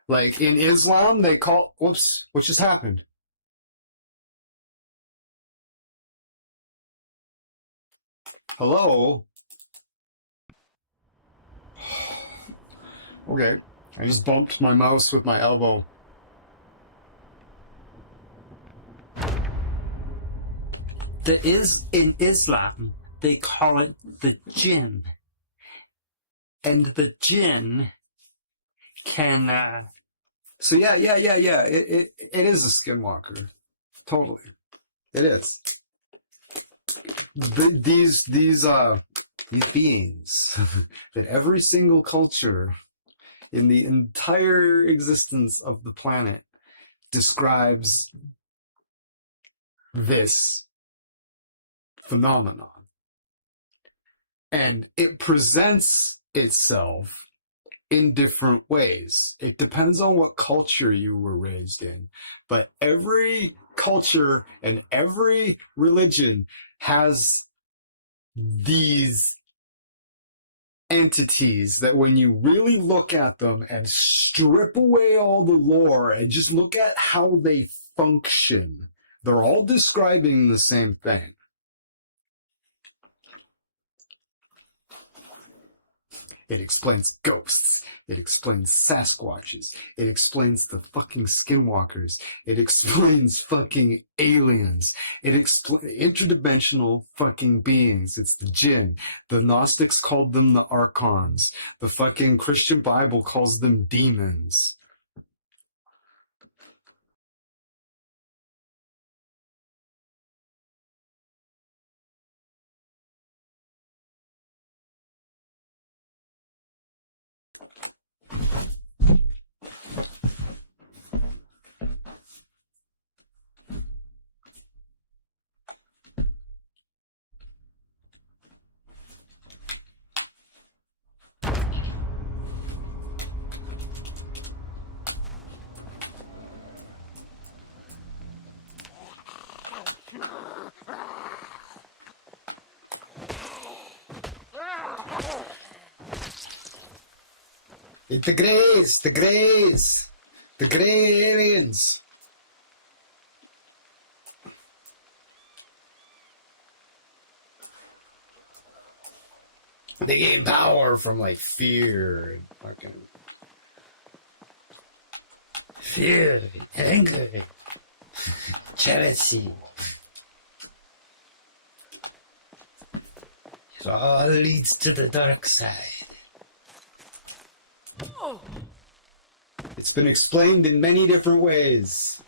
Like in Islam, they call. Whoops! What just happened? Hello? Okay. I just bumped my mouse with my elbow. In Islam, they call it the jinn. And the jinn can, So yeah. It is a skinwalker. Totally. It is. These beings that every single culture in the entire existence of the planet describes this phenomenon. And it presents itself in different ways. It depends on what culture you were raised in. But every culture and every religion has these entities that when you really look at them and strip away all the lore and just look at how they function, they're all describing the same thing. It explains ghosts. It explains Sasquatches. It explains the fucking skinwalkers. It explains fucking aliens. It explains interdimensional fucking beings. It's the jinn. The Gnostics called them the archons. The fucking Christian Bible calls them demons. The Greys! The Greys! The Grey aliens! They gain power from, like, fear and fucking... Fear, anger, jealousy. It all leads to the dark side. It's been explained in many different ways.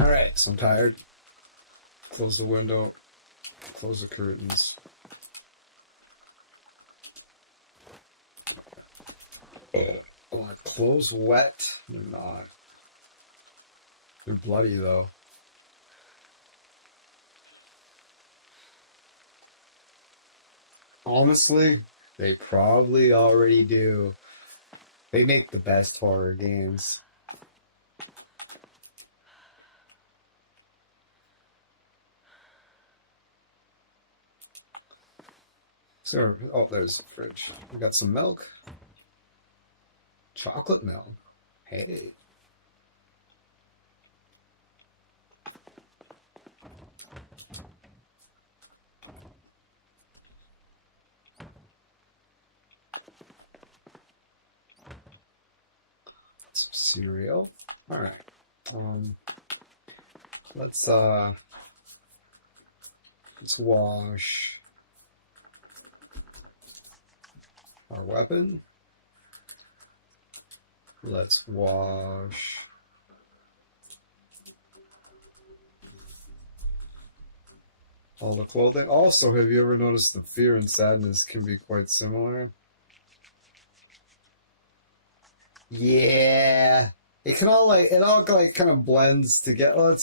Alright, so I'm tired. Close the window. Close the curtains. Oh, clothes wet? They're not. They're bloody though. Honestly, they probably already do. They make the best horror games. So, oh, there's the fridge. We got some milk. Chocolate milk. Hey. Some cereal. All right. Let's wash our weapon. Let's wash all the clothing. Also, have you ever noticed that fear and sadness can be quite similar? Yeah. It all kind of blends together.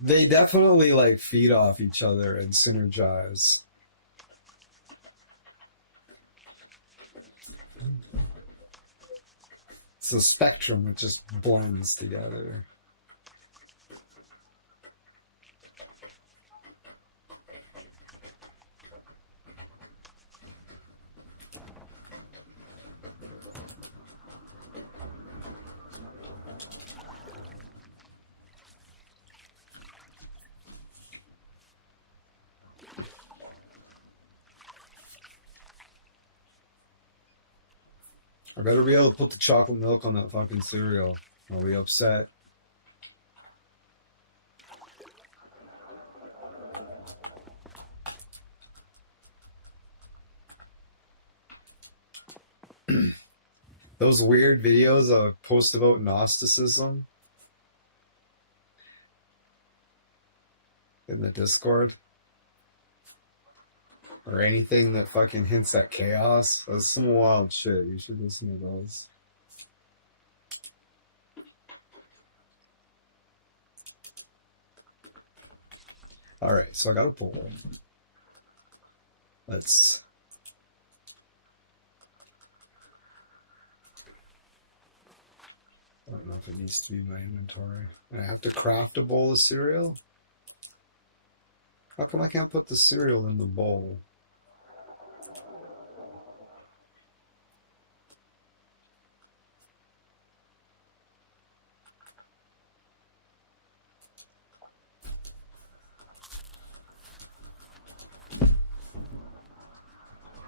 They definitely like feed off each other and synergize. It's a spectrum that just blends together. I better be able to put the chocolate milk on that fucking cereal. I'll be upset. Those weird videos I post about Gnosticism in the Discord. Or anything that fucking hints at chaos. That's some wild shit. You should listen to those. Alright, so I got a bowl. Let's... I don't know if it needs to be in my inventory. And I have to craft a bowl of cereal? How come I can't put the cereal in the bowl?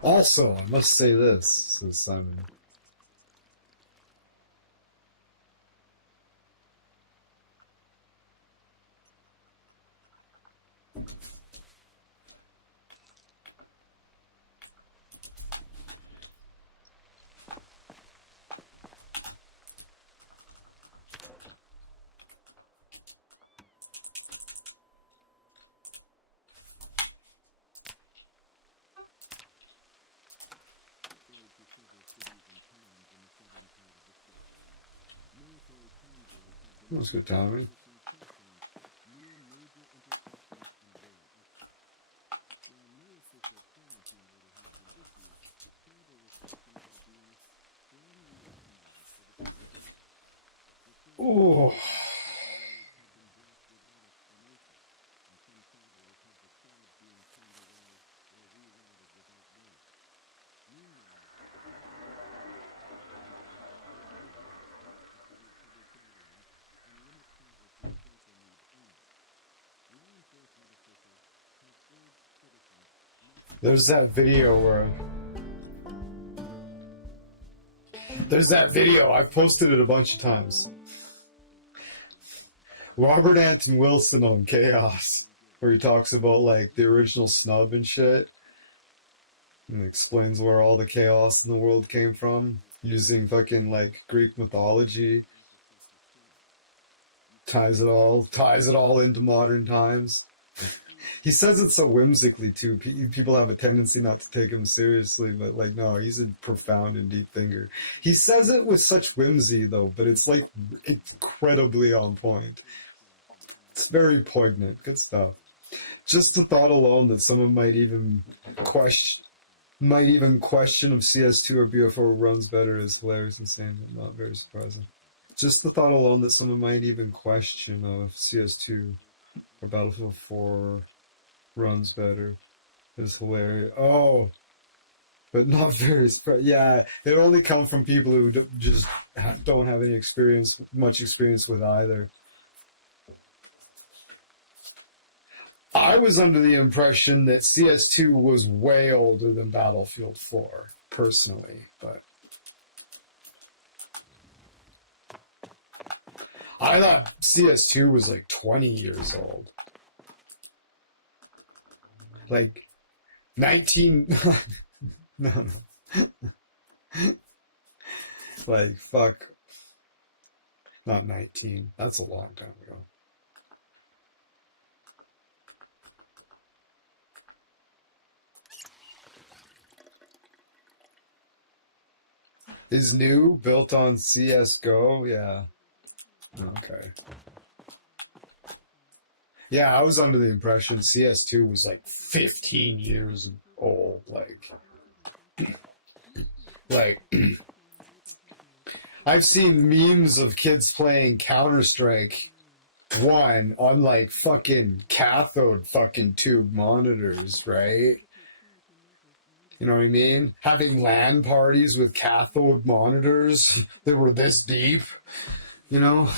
Also, I must say this, says Simon. That's good timing. Oh. There's that video where... There's that video. I've posted it a bunch of times. Robert Anton Wilson on Chaos, where he talks about, like, the original snub and shit. And explains where all the chaos in the world came from. Using fucking, like, Greek mythology. Ties it all into modern times. He says it so whimsically too. People have a tendency not to take him seriously, but like, no, he's a profound and deep thinker. He says it with such whimsy though, but it's like incredibly on point. It's very poignant. Good stuff. Just the thought alone that someone might even question if CS2 or BF4 runs better is hilarious and insane, but not very surprising. Just the thought alone that someone might even question if CS2 or Battlefield 4 runs better is hilarious. Oh, but not very surprising. Yeah, it only comes from people who just don't have any much experience with either. I was under the impression that CS2 was way older than Battlefield 4, personally, but I thought CS2 was like 20 years old. Like 19... no. Like, fuck. Not 19. That's a long time ago. Is new, built on CSGO? Yeah. Okay. Yeah, I was under the impression CS2 was like 15 years old. Like, I've seen memes of kids playing Counter-Strike 1 on like fucking cathode fucking tube monitors, right? You know what I mean? Having LAN parties with cathode monitors that were this deep, you know?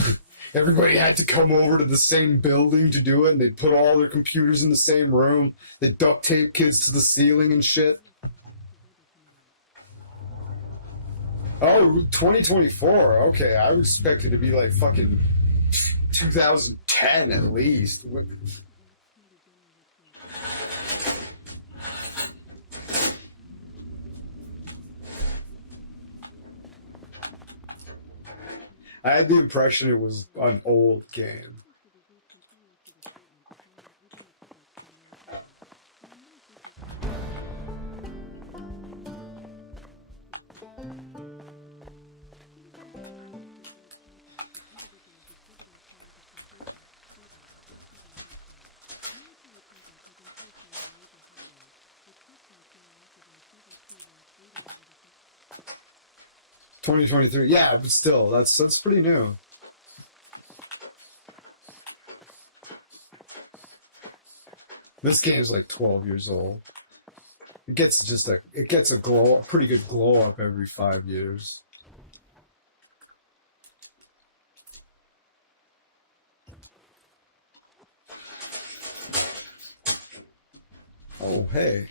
Everybody had to come over to the same building to do it, and they'd put all their computers in the same room. They'd duct tape kids to the ceiling and shit. Oh, 2024. Okay, I would expect it to be like fucking 2010 at least. I had the impression it was an old game. $2023, yeah, but still, that's pretty new. This game's like 12 years old. It gets a pretty good glow up every 5 years. Oh, hey.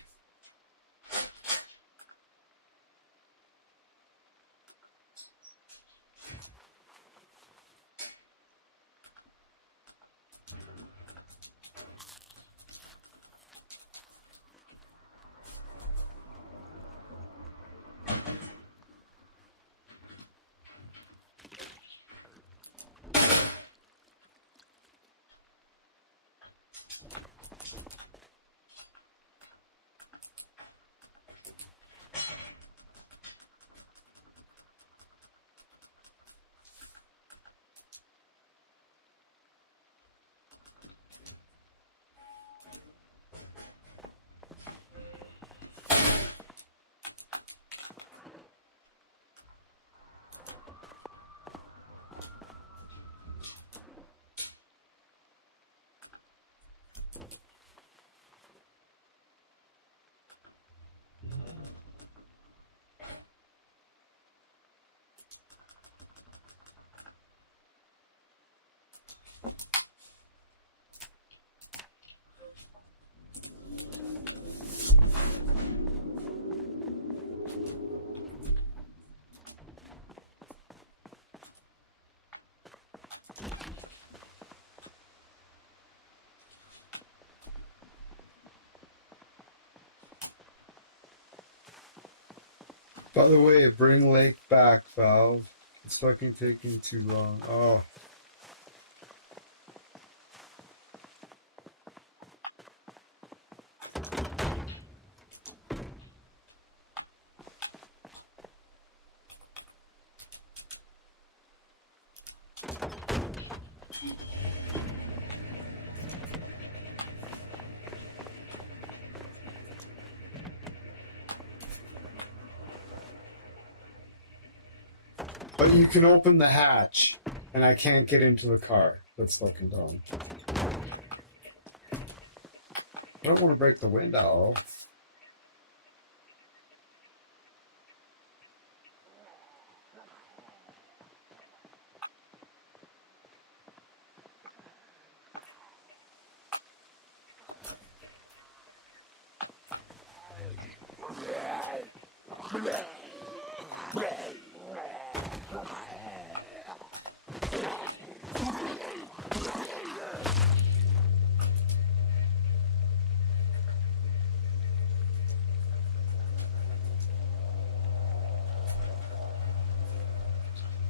By the way, bring Lake back, Valve. It's fucking taking too long. Oh. But you can open the hatch, and I can't get into the car. That's fucking dumb. I don't want to break the window.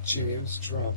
James Drum.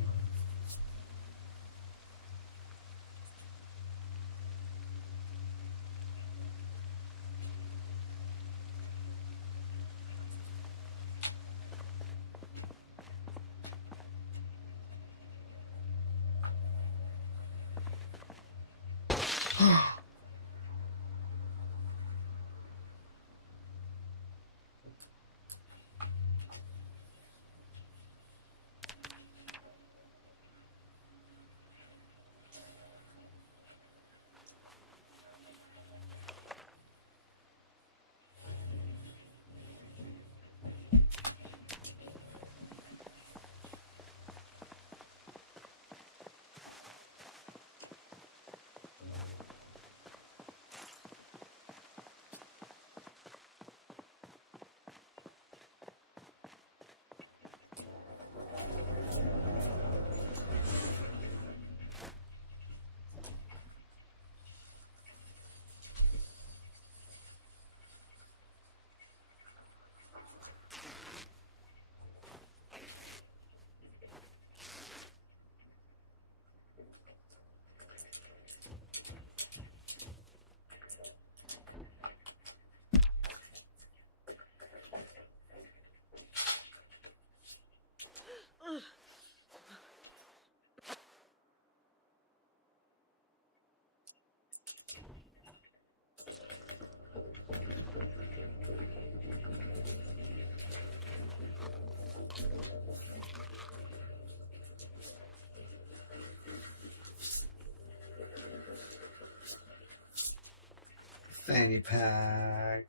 Fanny pack.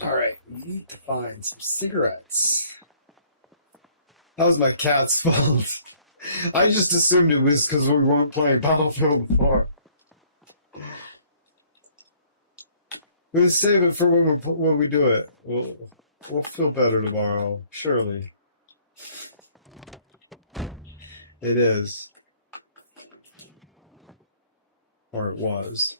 All right, we need to find some cigarettes. That was my cat's fault. I just assumed it was because we weren't playing Battlefield before. We'll save it for when we do it. We'll feel better tomorrow, surely. It is. Or it was.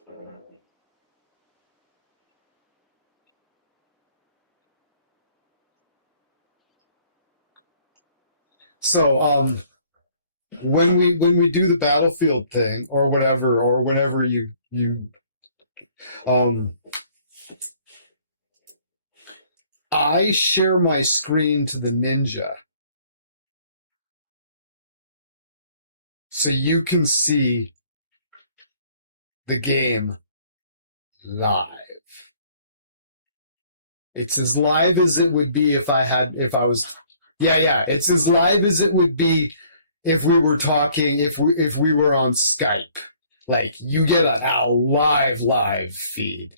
So, when we do the battlefield thing or whatever, or whenever um I share my screen to the ninja so you can see the game live. It's as live as it would be if I was, yeah. It's as live as it would be if we were talking, if we were on Skype. Like, you get a live feed.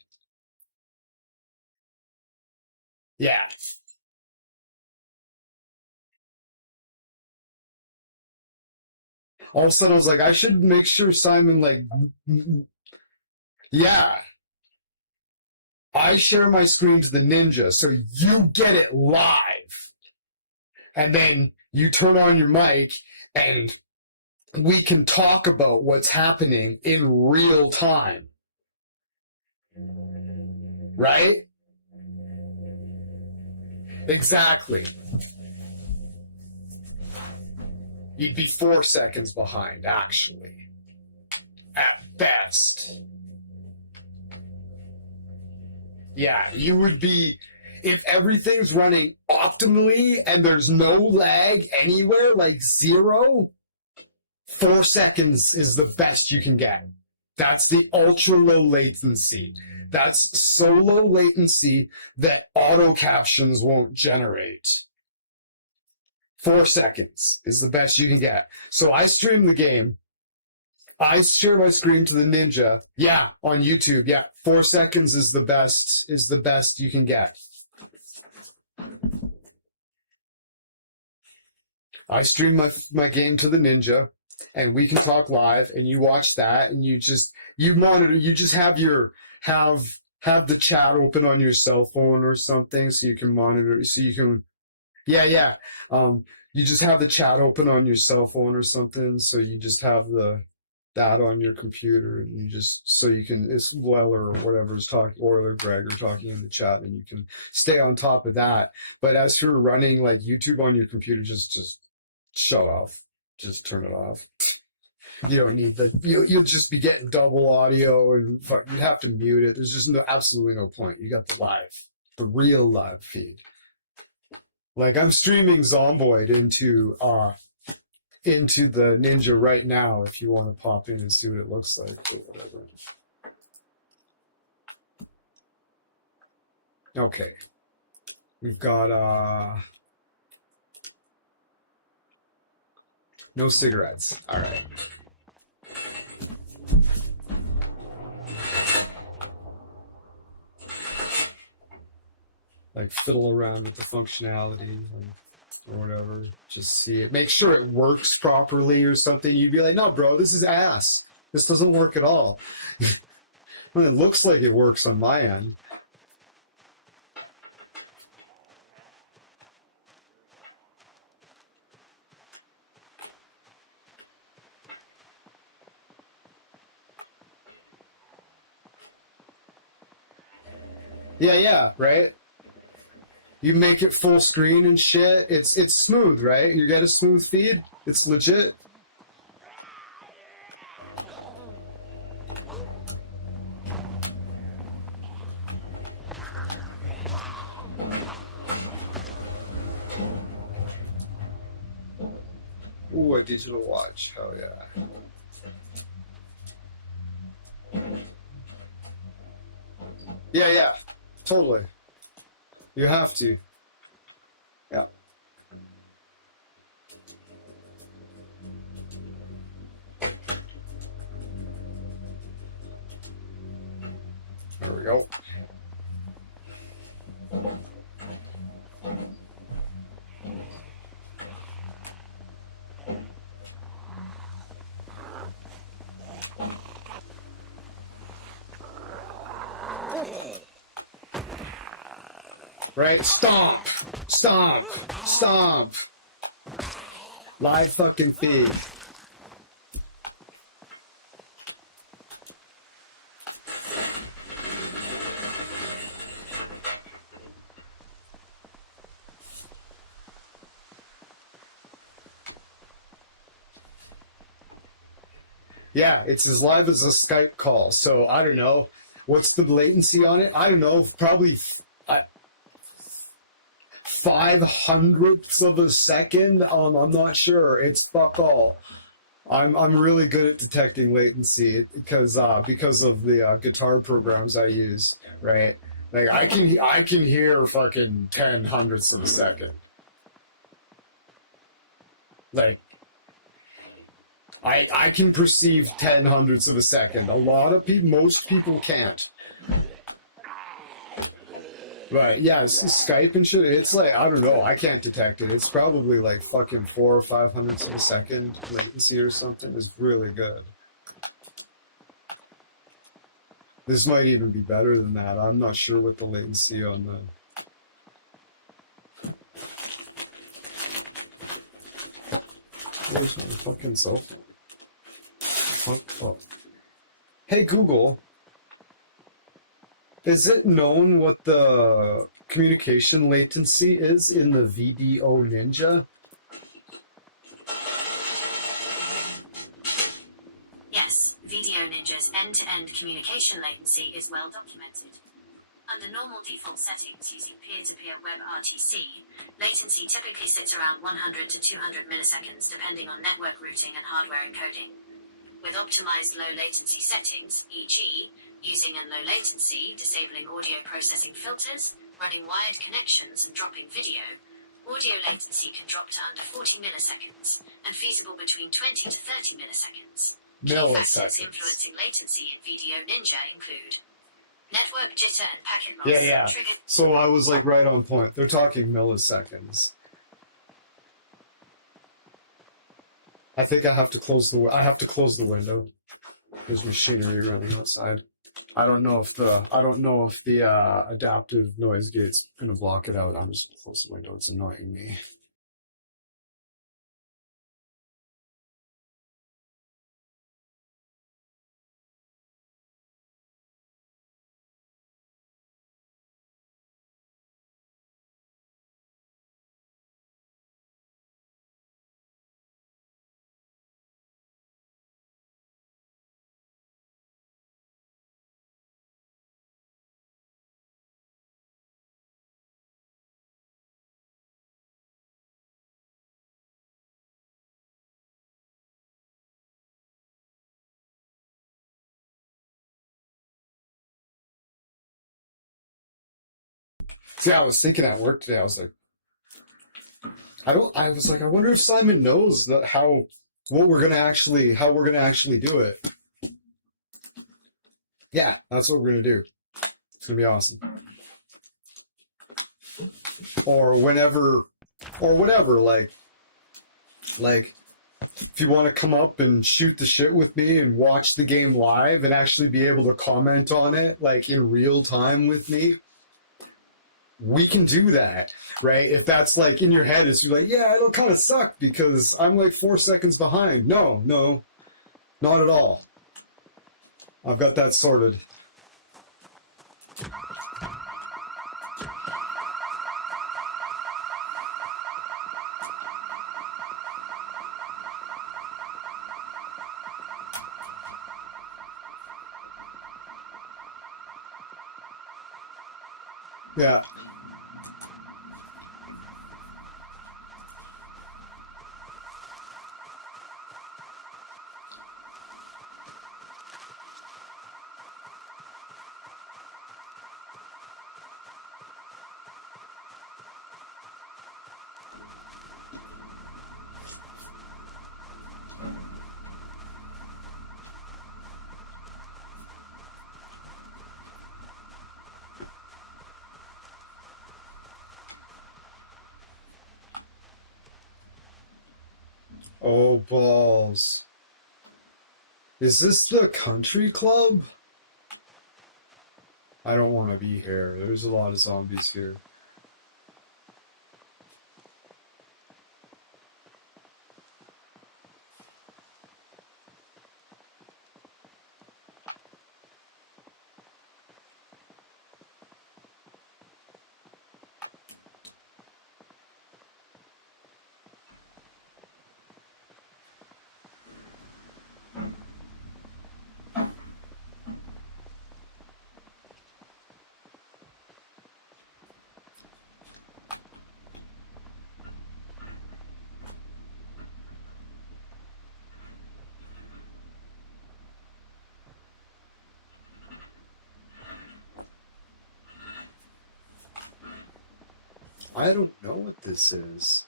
Yeah. All of a sudden I was like, I should make sure Simon, like, yeah. I share my screen to the ninja so you get it live. And then you turn on your mic and we can talk about what's happening in real time. Right? Exactly. You'd be 4 seconds behind, actually. At best. Yeah, you would be, if everything's running optimally and there's no lag anywhere, like 0, 4 seconds is the best you can get. That's the ultra low latency. That's so low latency that auto captions won't generate. 4 seconds is the best you can get. So I stream the game. I share my screen to the ninja. Yeah, on YouTube. Yeah, 4 seconds is the best you can get. I stream my game to the ninja, and we can talk live, and you watch that, and you monitor. You just have the chat open on your cell phone or something, so you can monitor. So you can, yeah. You just have the chat open on your cell phone or something, so you just have that on your computer, and you just, so you can, it's Weller or whatever's talking, or Greg are talking in the chat, and you can stay on top of that. But as for running like YouTube on your computer, just shut off, just turn it off. You don't need you'll just be getting double audio, and you'd have to mute it. There's just absolutely no point. You got the real live feed. Like, I'm streaming Zomboid into the ninja right now if you want to pop in and see what it looks like or whatever. Okay. We've got no cigarettes. All right. Like, fiddle around with the functionality or whatever. Just see it. Make sure it works properly or something. You'd be like, no, bro, this is ass. This doesn't work at all. Well, it looks like it works on my end. Yeah, right? You make it full screen and shit. It's smooth, right? You get a smooth feed. It's legit. Ooh, a digital watch. Hell yeah. Yeah. Totally. You have to. Yeah. There we go. Right? Stomp. Stomp. Stomp. Live fucking feed. Yeah, it's as live as a Skype call. So I don't know. What's the latency on it? I don't know. Probably 500ths of a second. I'm not sure. It's fuck all. I'm really good at detecting latency because of the guitar programs I use. Right, like I can hear fucking 10 hundredths of a second. Like I can perceive 10 hundredths of a second. A lot of people, most people can't. Right, yeah, Skype and shit, it's like, I don't know, I can't detect it. It's probably like fucking 4 or 5 hundredths of a second latency or something. Is really good. This might even be better than that. I'm not sure what the latency on the... Where's my fucking cell phone? Oh. Hey, Google. Is it known what the communication latency is in the VDO Ninja? Yes, Video Ninja's end-to-end communication latency is well documented. Under normal default settings using peer-to-peer web RTC, latency typically sits around 100 to 200 milliseconds depending on network routing and hardware encoding. With optimized low latency settings, e.g., using and low latency, disabling audio processing filters, running wired connections and dropping video, audio latency can drop to under 40 milliseconds and feasible between 20 to 30 milliseconds. Key factors influencing latency in Video Ninja include network jitter and packet loss. Yeah. So I was like right on point. They're talking milliseconds. I think I have to close the window. There's machinery running outside. I don't know if the adaptive noise gate's gonna block it out. I'm just gonna close the window. It's annoying me. See, I was thinking at work today. I was like, I wonder if Simon knows how we're gonna actually do it. Yeah, that's what we're gonna do. It's gonna be awesome. Or whenever, or whatever. Like, if you want to come up and shoot the shit with me and watch the game live and actually be able to comment on it, like in real time with me, we can do that, right? If that's like in your head, it's like, yeah, it'll kind of suck because I'm like 4 seconds behind. No, not at all. I've got that sorted. Yeah. Oh, balls. Is this the country club? I don't want to be here. There's a lot of zombies here. I don't know what this is.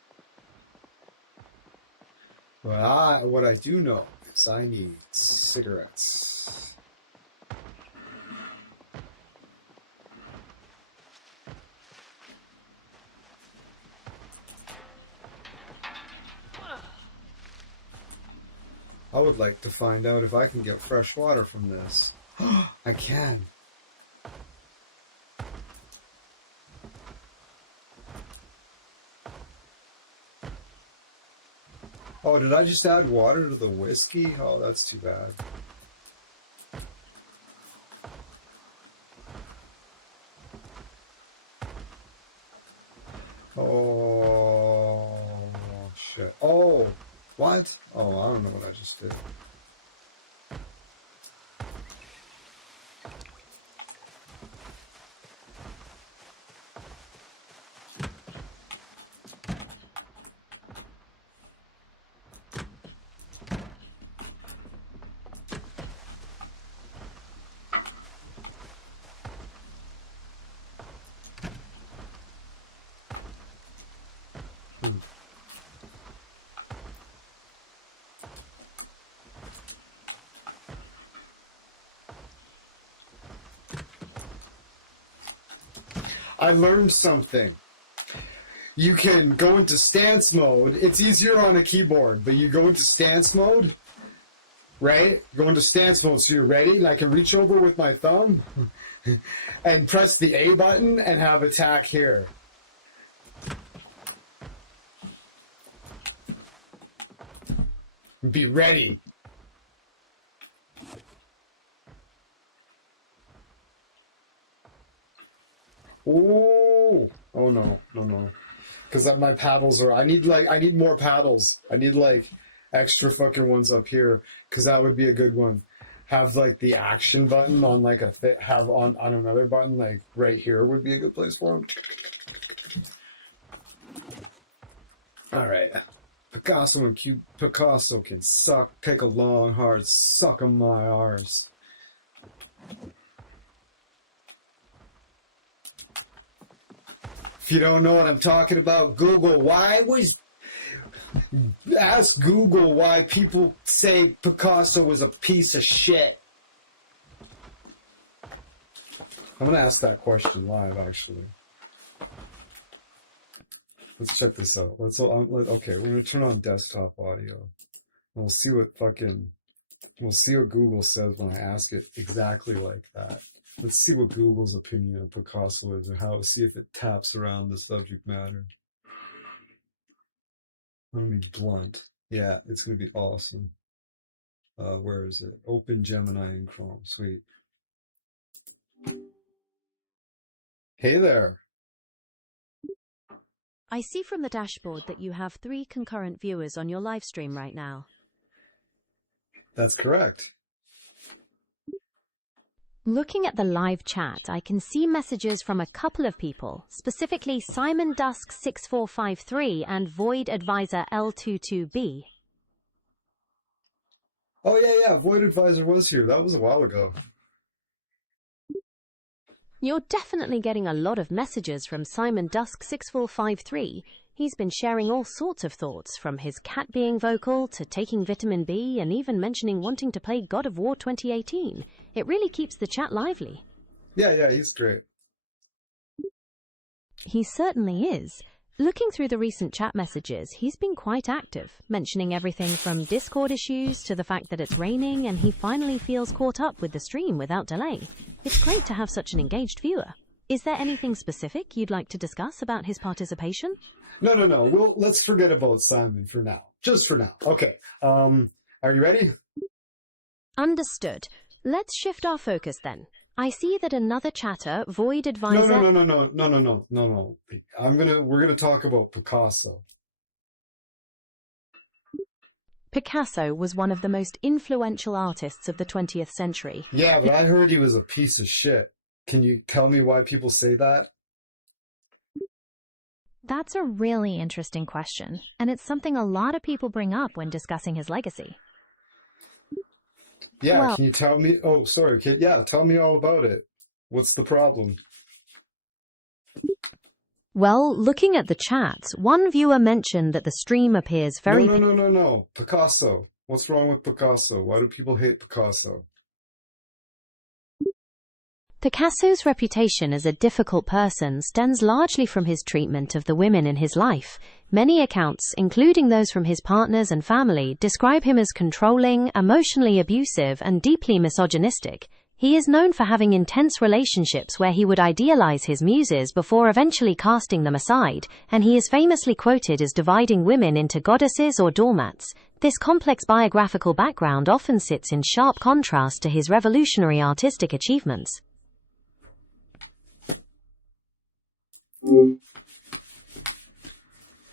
But what I do know is I need cigarettes. I would like to find out if I can get fresh water from this. I can. Oh, did I just add water to the whiskey? Oh, that's too bad. Oh, shit. Oh, what? Oh, I don't know what I just did. I learned something. You can go into stance mode. It's easier on a keyboard, but you go into stance mode, right? Go into stance mode so you're ready. And I can reach over with my thumb and press the A button and have attack here. Be ready. Ooh. Oh no, no. Because my paddles are, I need more paddles. I need like extra fucking ones up here. Because that would be a good one. Have like the action button on like have on another button, like right here would be a good place for them. Alright. Picasso can take a long hard suck of my arse. If you don't know what I'm talking about, ask Google why people say Picasso was a piece of shit. I'm going to ask that question live, actually. Let's check this out. Okay, we're going to turn on desktop audio. We'll see what Google says when I ask it exactly like that. Let's see what Google's opinion of Picasso is and see if it taps around the subject matter. I'm going to be blunt. Yeah, it's going to be awesome. Where is it? Open Gemini and Chrome. Sweet. Hey there. I see from the dashboard that you have 3 concurrent viewers on your live stream right now. That's correct. Looking at the live chat, I can see messages from a couple of people, specifically Simon Dusk 6453 and Void Advisor L22B. Oh, yeah, Void Advisor was here. That was a while ago. You're definitely getting a lot of messages from Simon Dusk 6453. He's been sharing all sorts of thoughts, from his cat being vocal to taking vitamin B and even mentioning wanting to play God of War 2018. It really keeps the chat lively. Yeah, he's great. He certainly is. Looking through the recent chat messages, he's been quite active, mentioning everything from Discord issues to the fact that it's raining and he finally feels caught up with the stream without delay. It's great to have such an engaged viewer. Is there anything specific you'd like to discuss about his participation? No. Let's forget about Simon for now. Just for now. Okay. Are you ready? Understood. Let's shift our focus then. I see that another chatter, Void Advisor... No. We're gonna talk about Picasso. Picasso was one of the most influential artists of the 20th century. Yeah, but I heard he was a piece of shit. Can you tell me why people say that? That's a really interesting question, and it's something a lot of people bring up when discussing his legacy. Yeah, well, can you tell me? Oh, sorry, kid. Yeah, tell me all about it. What's the problem? Well, looking at the chats, one viewer mentioned that the stream appears very... No. Picasso. What's wrong with Picasso? Why do people hate Picasso? Picasso's reputation as a difficult person stems largely from his treatment of the women in his life. Many accounts, including those from his partners and family, describe him as controlling, emotionally abusive, and deeply misogynistic. He is known for having intense relationships where he would idealize his muses before eventually casting them aside, and he is famously quoted as dividing women into goddesses or doormats. This complex biographical background often sits in sharp contrast to his revolutionary artistic achievements.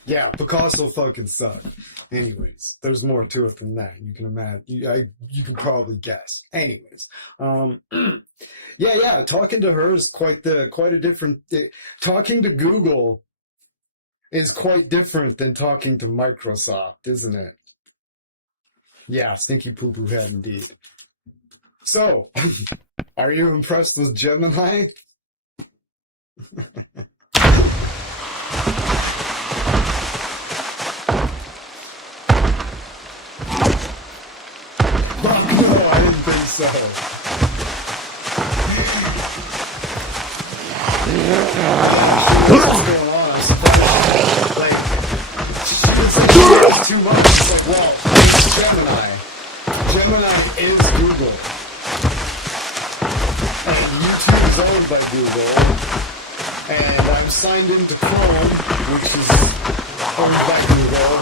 Yeah, Picasso fucking sucked. Anyways, there's more to it than that. You can imagine. You can probably guess. Anyways, yeah. Talking to her is quite a different. Talking to Google is quite different than talking to Microsoft, isn't it? Yeah, stinky poo poo head indeed. So, are you impressed with Gemini? So, what's going on? I'm surprised. Like, it's too much. It's like, well, it's Gemini. Gemini is Google. And YouTube is owned by Google. And I'm signed into Chrome, which is owned by Google.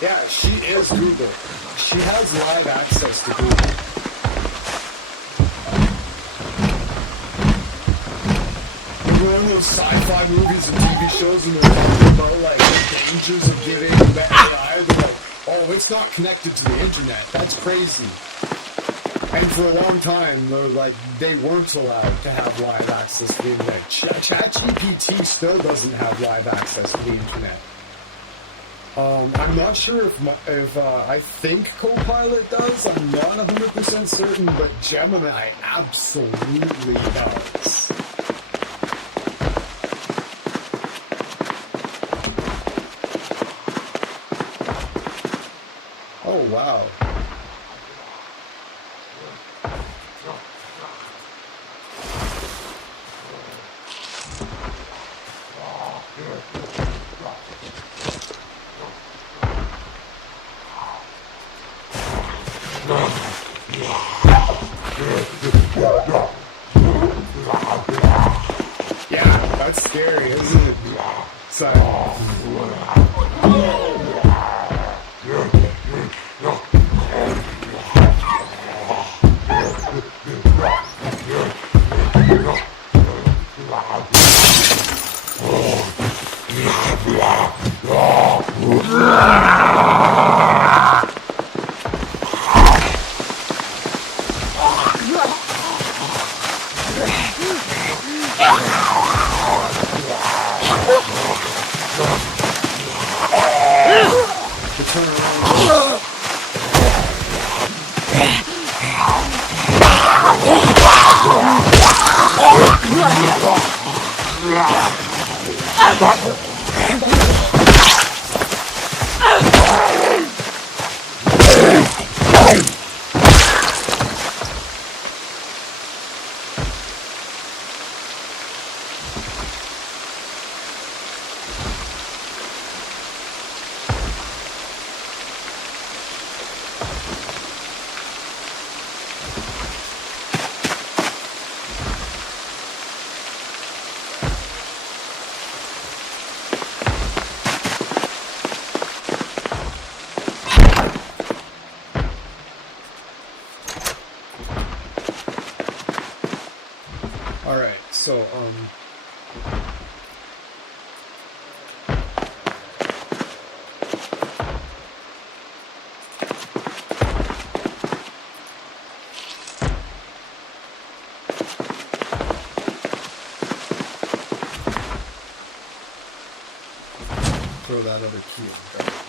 Yeah, she is Google. She has live access to Google. Remember one of those sci-fi movies and TV shows and they're talking about like the dangers of giving the AI? They're like, oh, it's not connected to the internet. That's crazy. And for a long time, they weren't allowed to have live access to the internet. ChatGPT still doesn't have live access to the internet. I'm not sure if I think Copilot does. I'm not 100% certain, but Gemini absolutely does. Oh, wow. Yeah, that's scary, isn't it? Sorry. So, throw that other key in the garbage.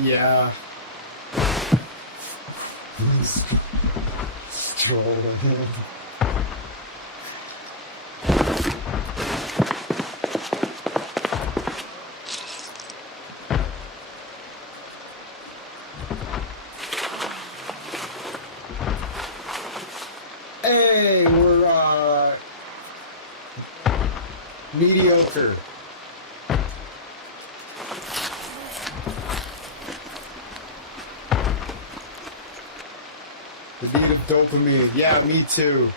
Yeah. Strolling. Hey, we're mediocre. The need of dopamine. Yeah, me too.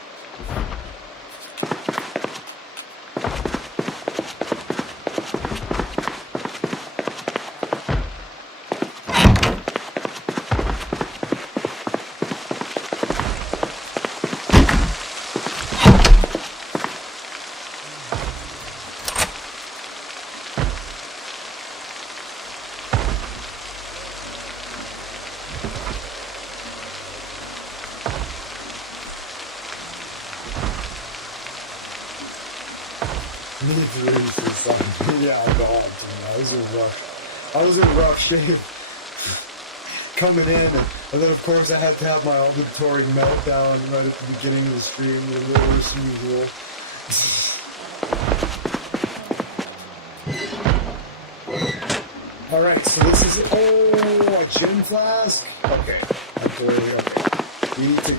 Yeah, God, I was in rough shape coming in, and then of course I had to have my obligatory meltdown right at the beginning of the stream, a little worse than usual. Alright, so this is, a gin flask? Okay, okay. We need to...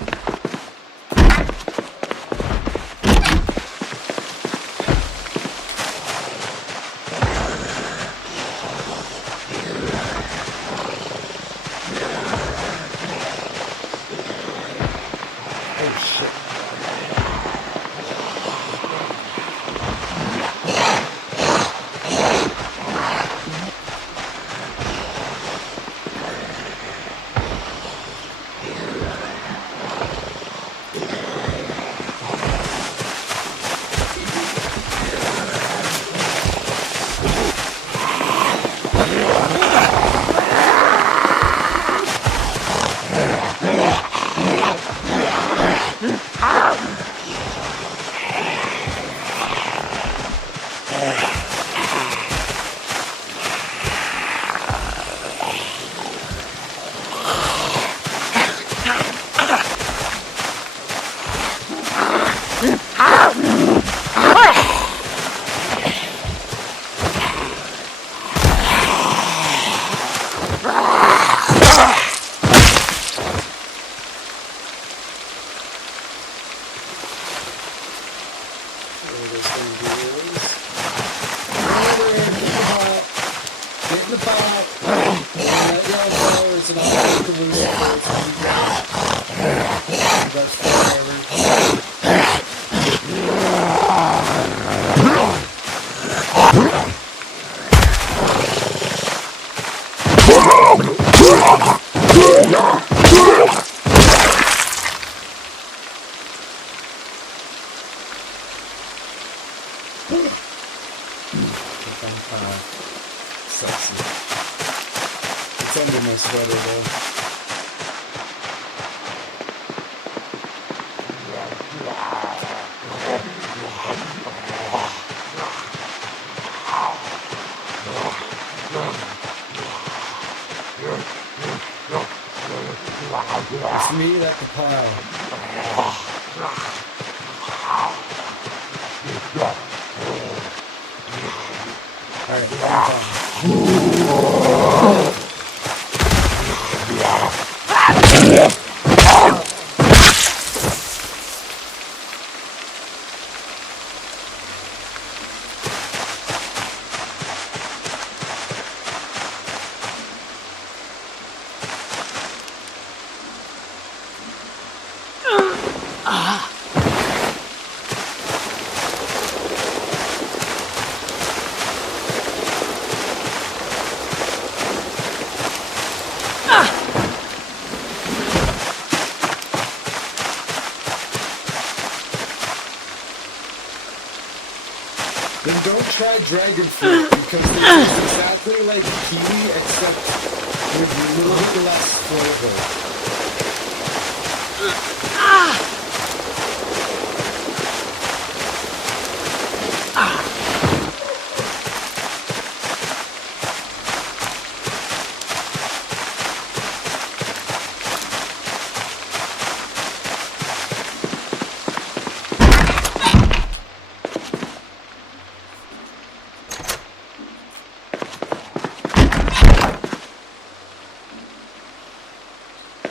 Sexy. It's under my sweater though. It's me at the pile. Alright, I'm fine. Then don't try dragon fruit because they taste exactly like kiwi except with a little bit less flavor.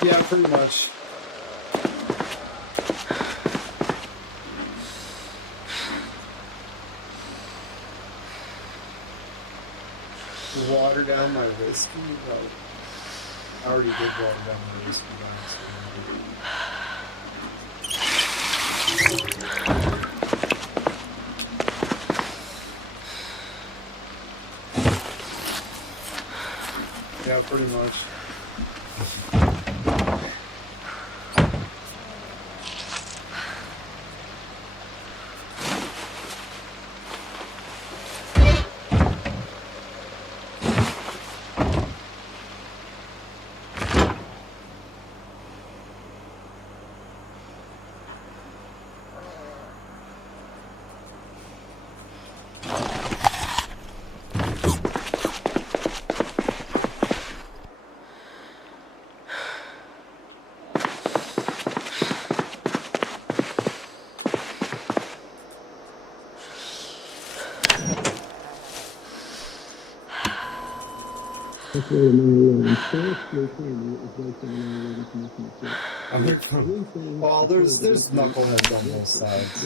Yeah, pretty much. Water down my whiskey? No. I already did water down my whiskey. Yeah, pretty much. Well, there's knuckleheads on both sides.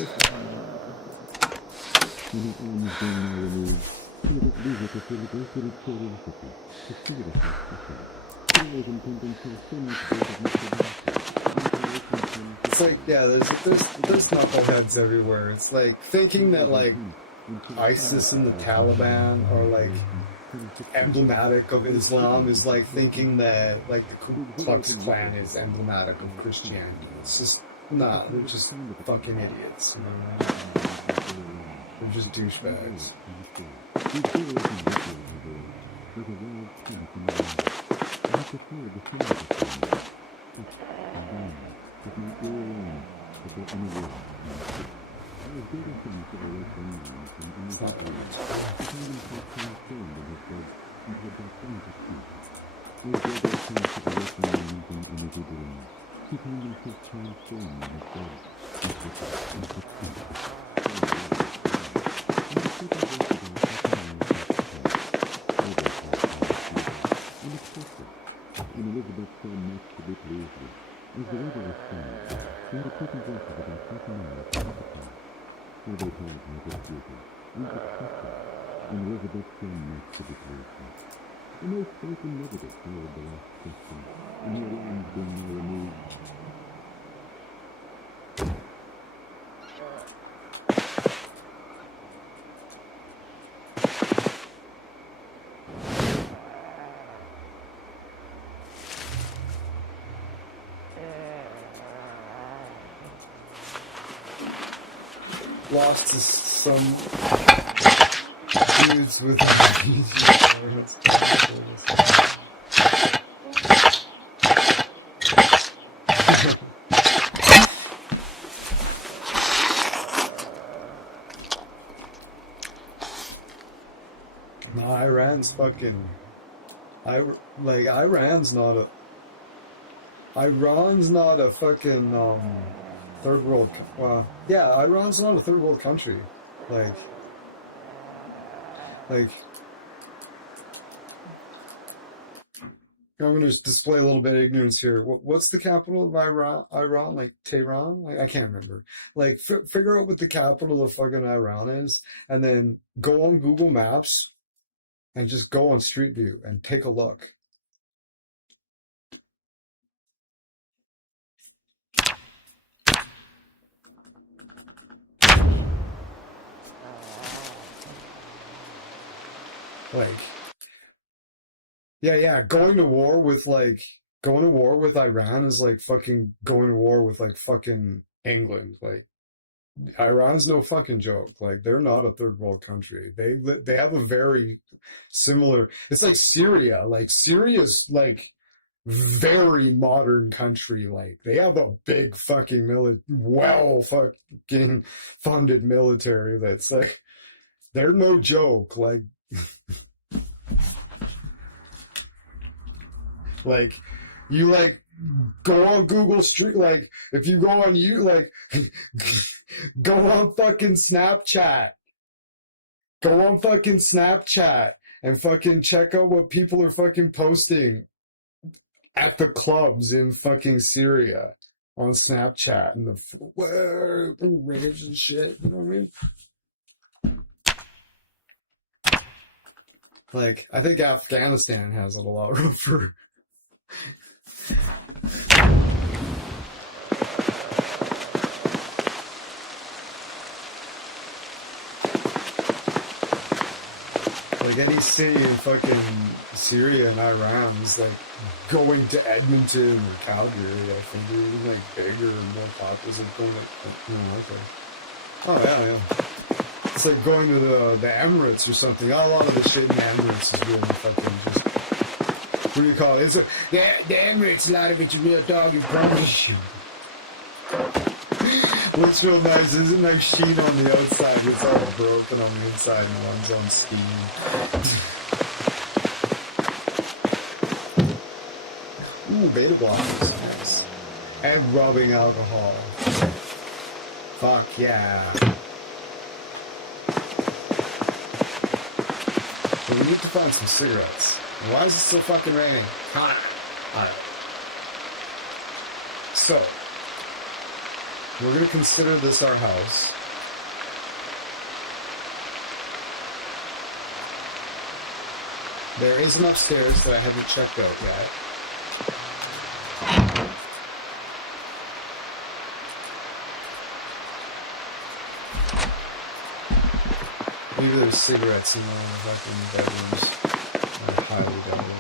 It's like, yeah, there's knuckleheads everywhere. It's like thinking that like ISIS and the Taliban are like emblematic of Islam is like thinking that like the Ku Klux Klan is emblematic of Christianity. It's just not. They're just fucking idiots. You know? They're just douchebags. It's not that lost to some dudes with No, Iran's fucking. Iran's not a fucking third world. Well, yeah, Iran's not a third world country. Like I'm going to display a little bit of ignorance here. What's the capital of Iran? Iran, like Tehran? Like, I can't remember. Like, figure out what the capital of fucking Iran is, and then go on Google Maps and just go on Street View and take a look. Like, yeah, going to war with Iran is like fucking going to war with like fucking England. Like, Iran's no fucking joke. Like, they're not a third world country. They have a very similar. It's like Syria. Like, Syria's like very modern country. Like, they have a big fucking well fucking funded military. That's like, they're no joke. Like. Like, you like go on Google Street, like if you go on go on fucking Snapchat. Go on fucking Snapchat and fucking check out what people are fucking posting at the clubs in fucking Syria on Snapchat and the rage and shit, you know what I mean? Like, I think Afghanistan has it a lot rougher. Like, any city in fucking Syria and Iran is like going to Edmonton or Calgary. I think they're even like bigger and more populous. Like going okay. Oh yeah. It's like going to the Emirates or something. A lot of the shit in the Emirates is really fucking just. What do you call it? The Emirates, a lot of it's real dog and promise you. Looks real nice. There's a nice sheen on the outside. It's all broken on the inside and runs on steam. Ooh, beta blockers. Nice. And rubbing alcohol. Fuck yeah. But we need to find some cigarettes. Why is it still fucking raining? Alright. So, we're going to consider this our house. There is an upstairs that I haven't checked out yet. Maybe there's cigarettes in one of the fucking bedrooms. I highly doubt it.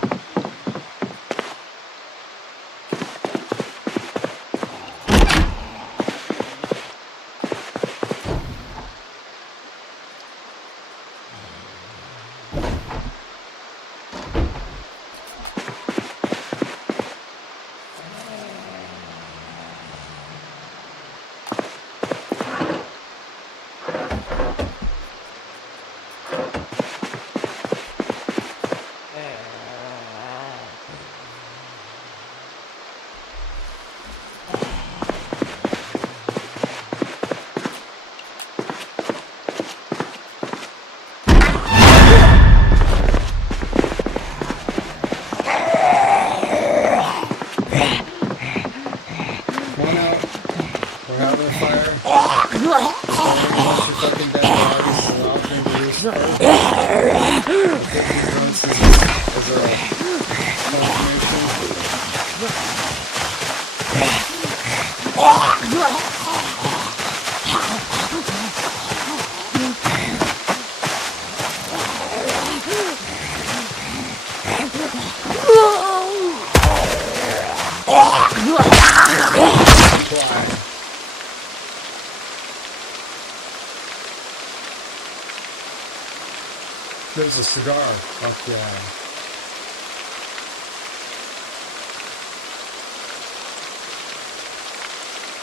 There's a cigar. Fuck yeah.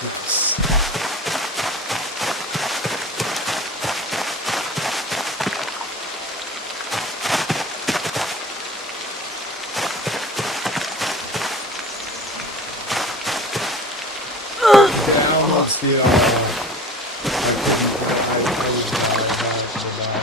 Nice. Yeah, I almost did all I couldn't. I was back.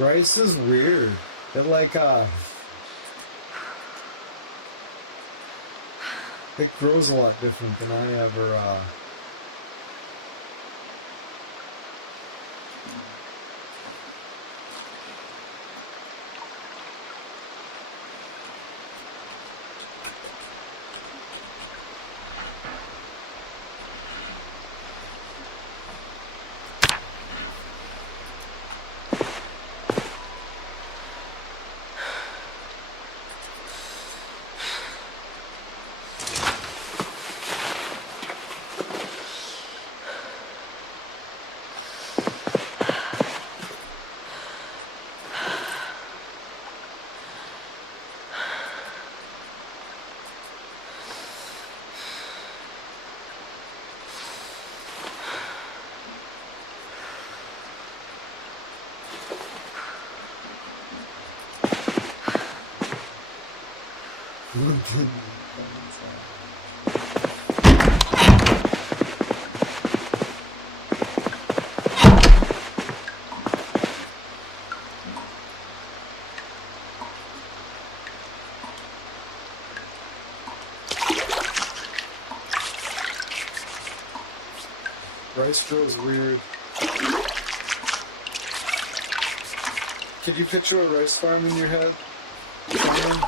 Rice is weird. It like it grows a lot different than I ever rice grows weird. Could you picture a rice farm in your head? Simon?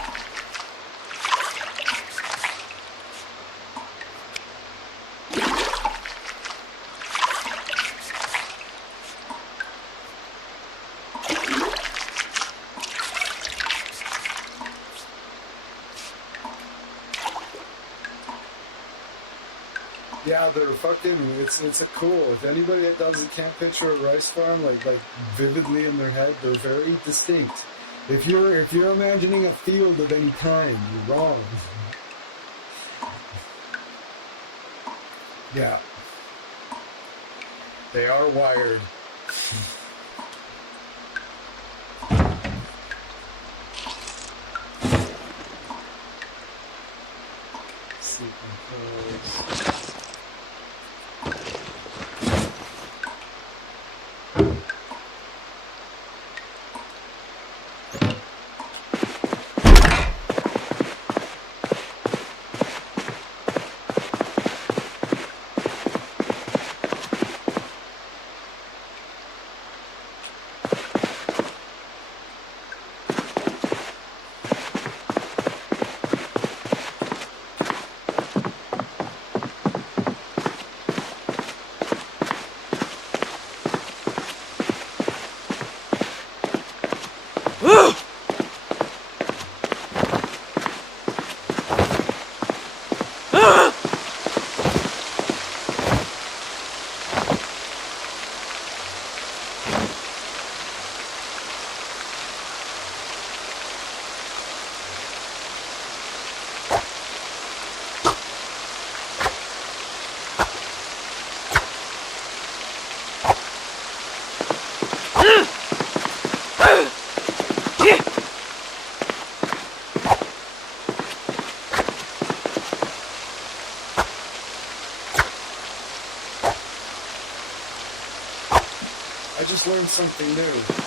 Yeah, they're fucking. It's a cool. If anybody that can't picture a rice farm like vividly in their head, they're very distinct. If you're imagining a field of any kind, you're wrong. Yeah, they are wired. Sleeping pills. I just learned something new.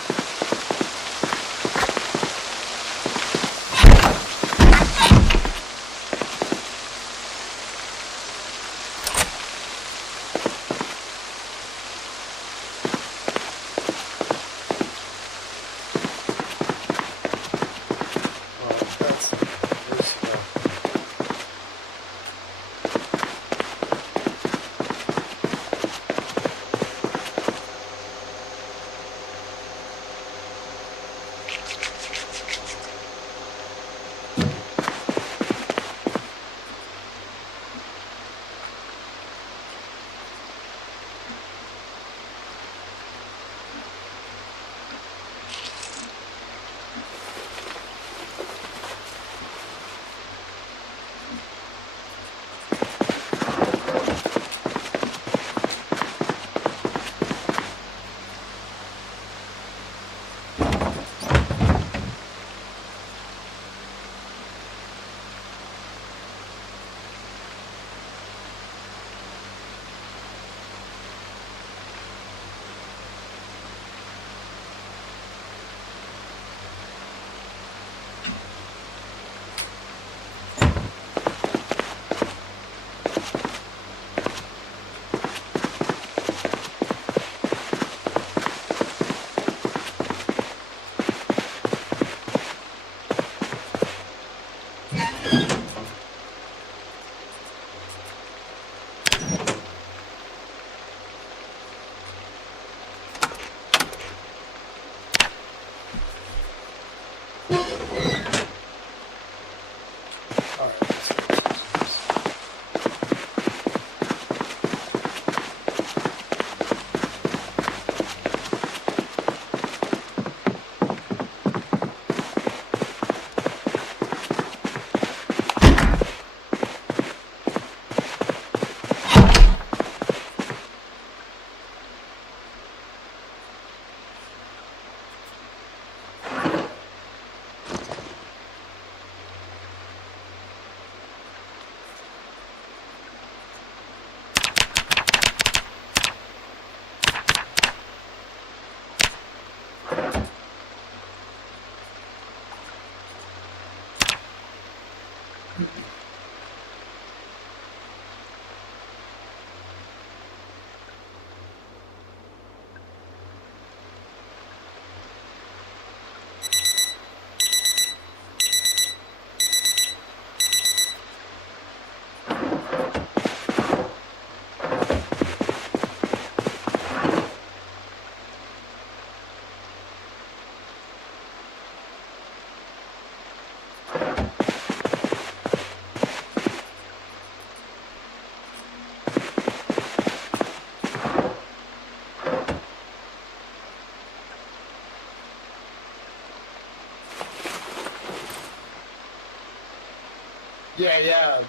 Yeah.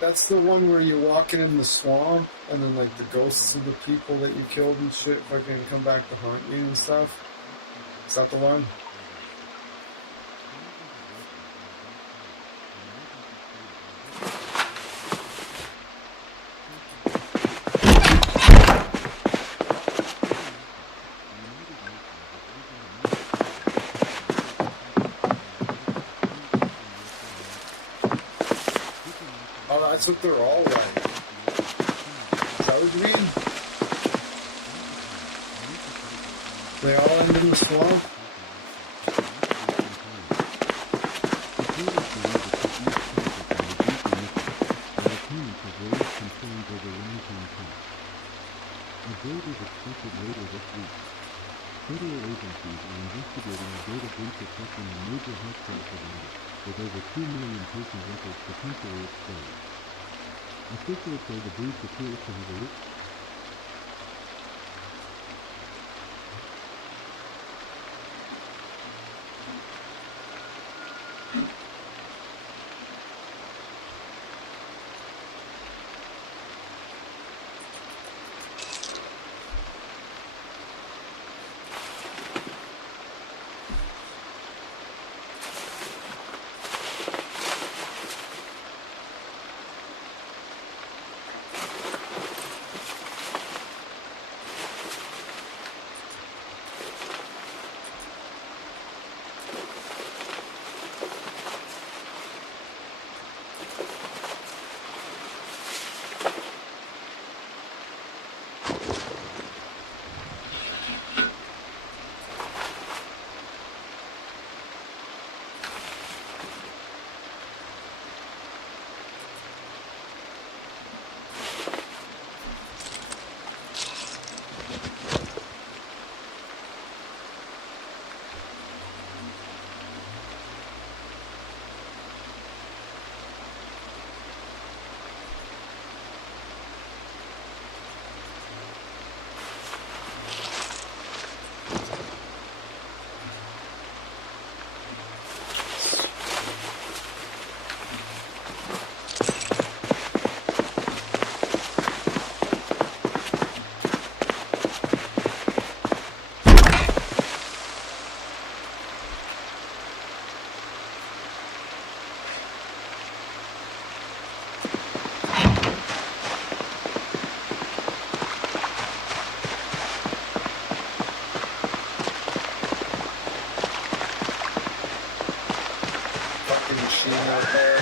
That's the one where you're walking in the swamp, and then like the ghosts of the people that you killed and shit fucking come back to haunt you and stuff. Is that the one? Oh, that's what they're all like. Is that what you mean? They all end in the swamp? Federal agencies are investigating a data breach affecting a major healthcare provider, with over 2 million patient records potentially exposed. Officials say the breach appears to have a machine out there.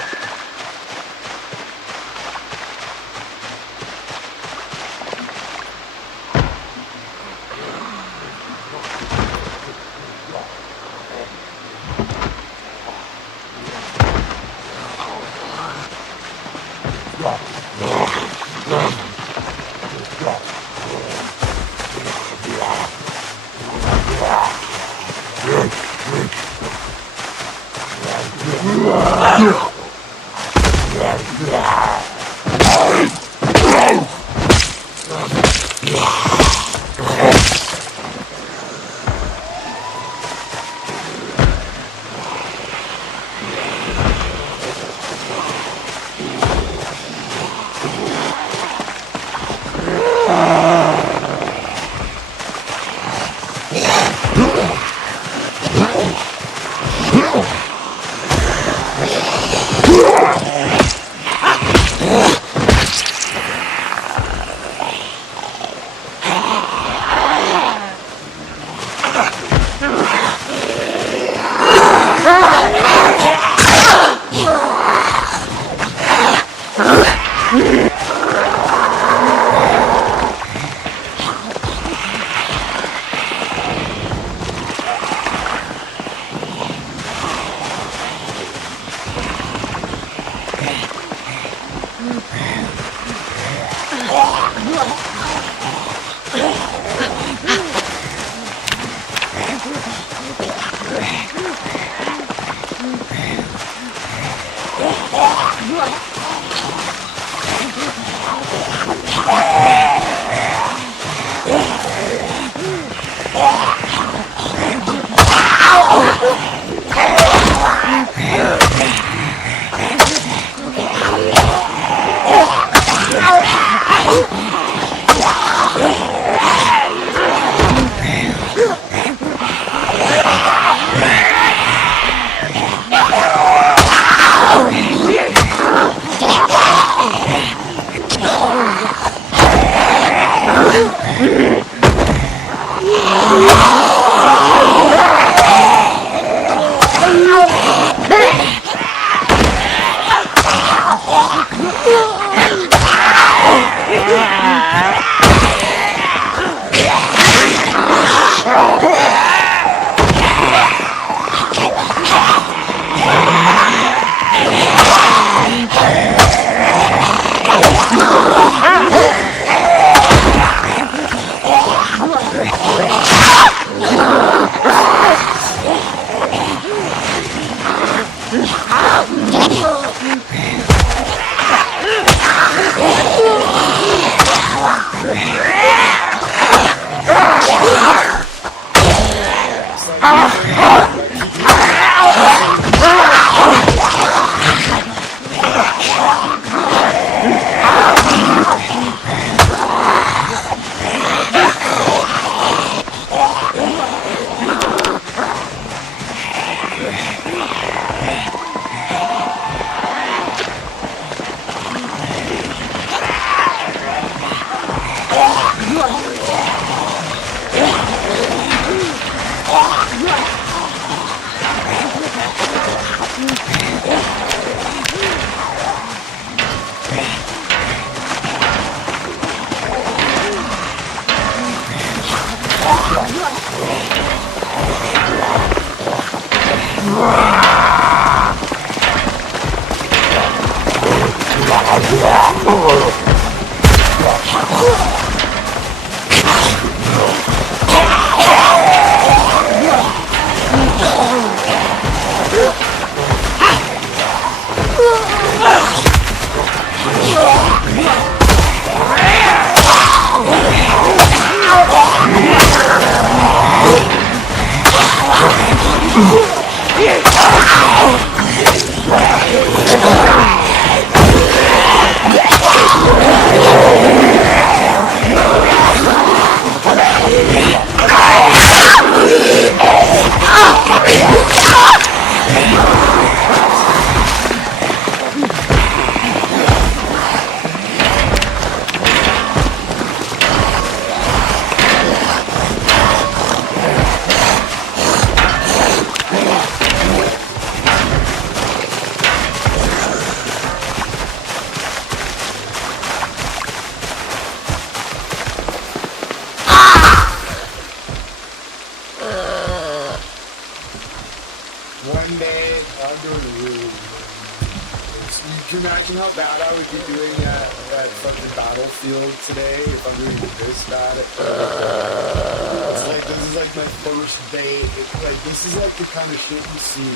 One day, I'm doing really you can imagine how bad I would be doing at fucking Battlefield today if I'm doing this bad at it's like, this is like my first day. Like, this is like the kind of shit you see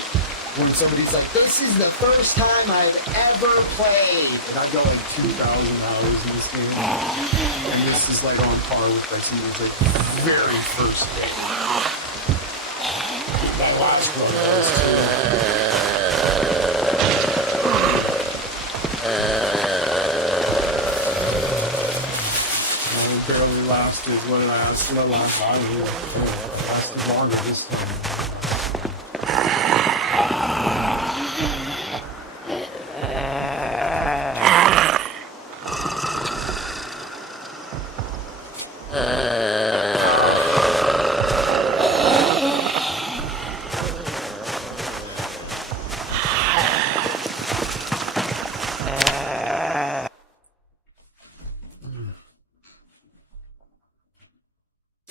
when somebody's like, this is the first time I've ever played. And I've got like 2,000 hours in this game. And this is like on par with my senior's like very first day. My last one was barely lasted. What did I ask? What last time? It lasted longer this time.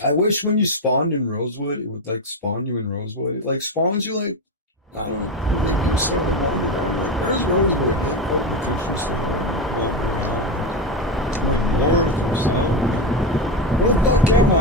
I wish when you spawned in Rosewood, it would like spawn you in Rosewood. It like spawns you like, I don't know. Where's Rosewood? What the fuck am I?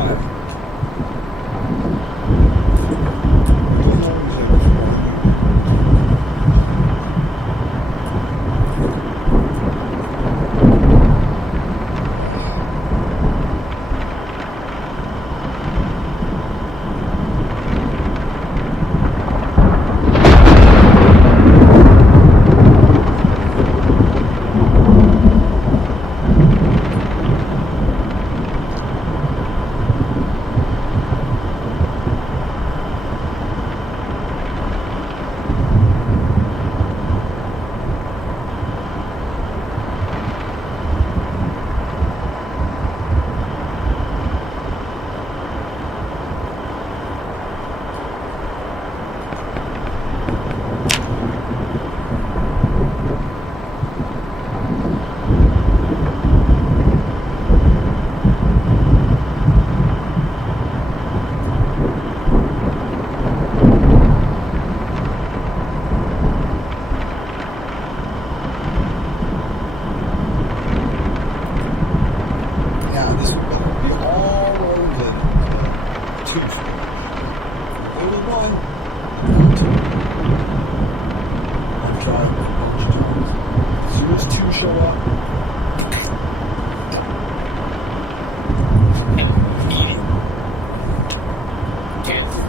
Two. Only one. I've tried a bunch of times. As soon as two show up, Can't.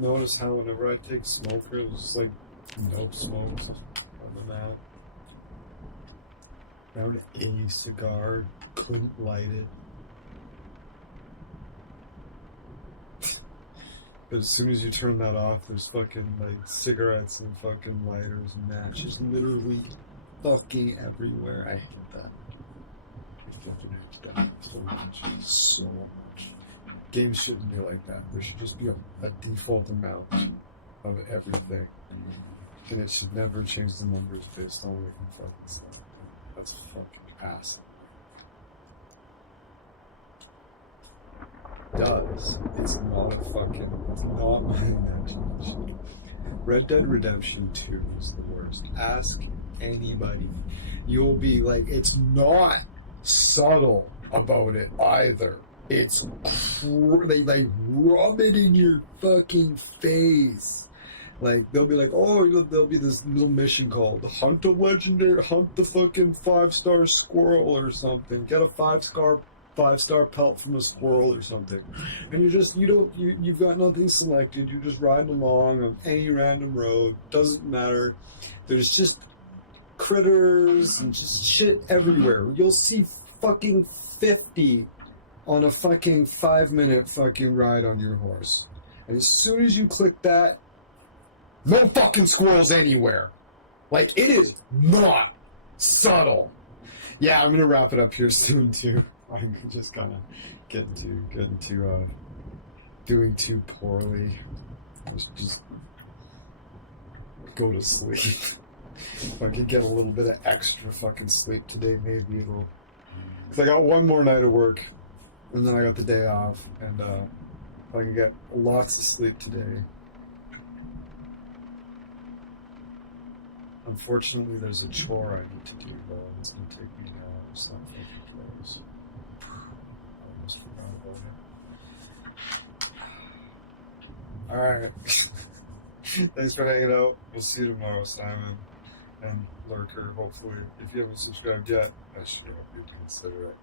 notice how whenever I take smoker, there's just like no smokes on the map. Found a cigar, couldn't light it. But as soon as you turn that off, there's fucking like cigarettes and fucking lighters and matches literally fucking everywhere. I hate that. I fucking hate that so much. Games shouldn't be like that. There should just be a default amount of everything. And it should never change the numbers based on what you fucking stuff. That's fucking ass. It's not my imagination. Red Dead Redemption 2 is the worst. Ask anybody. You'll be like, it's not subtle about it either. It's they like rub it in your fucking face. Like they'll be like, oh, there'll be this little mission called hunt the fucking 5-star squirrel or something. Get a 5-star pelt from a squirrel or something. And you've got nothing selected. You're just riding along on any random road. Doesn't matter. There's just critters and just shit everywhere. You'll see fucking 50 on a fucking 5-minute fucking ride on your horse. And as soon as you click that, no fucking squirrels anywhere. Like, it is not subtle. Yeah, I'm gonna wrap it up here soon too. I'm just kind of getting to doing too poorly. Just go to sleep. If I could get a little bit of extra fucking sleep today, maybe it'll. Cause I got one more night of work, and then I got the day off, and if I can get lots of sleep today. Unfortunately, there's a chore I need to do, though, and it's going to take me an hour or something to close. I almost forgot about it. Alright. Thanks for hanging out. We'll see you tomorrow, Simon and Lurker, hopefully. If you haven't subscribed yet, I sure hope you consider it.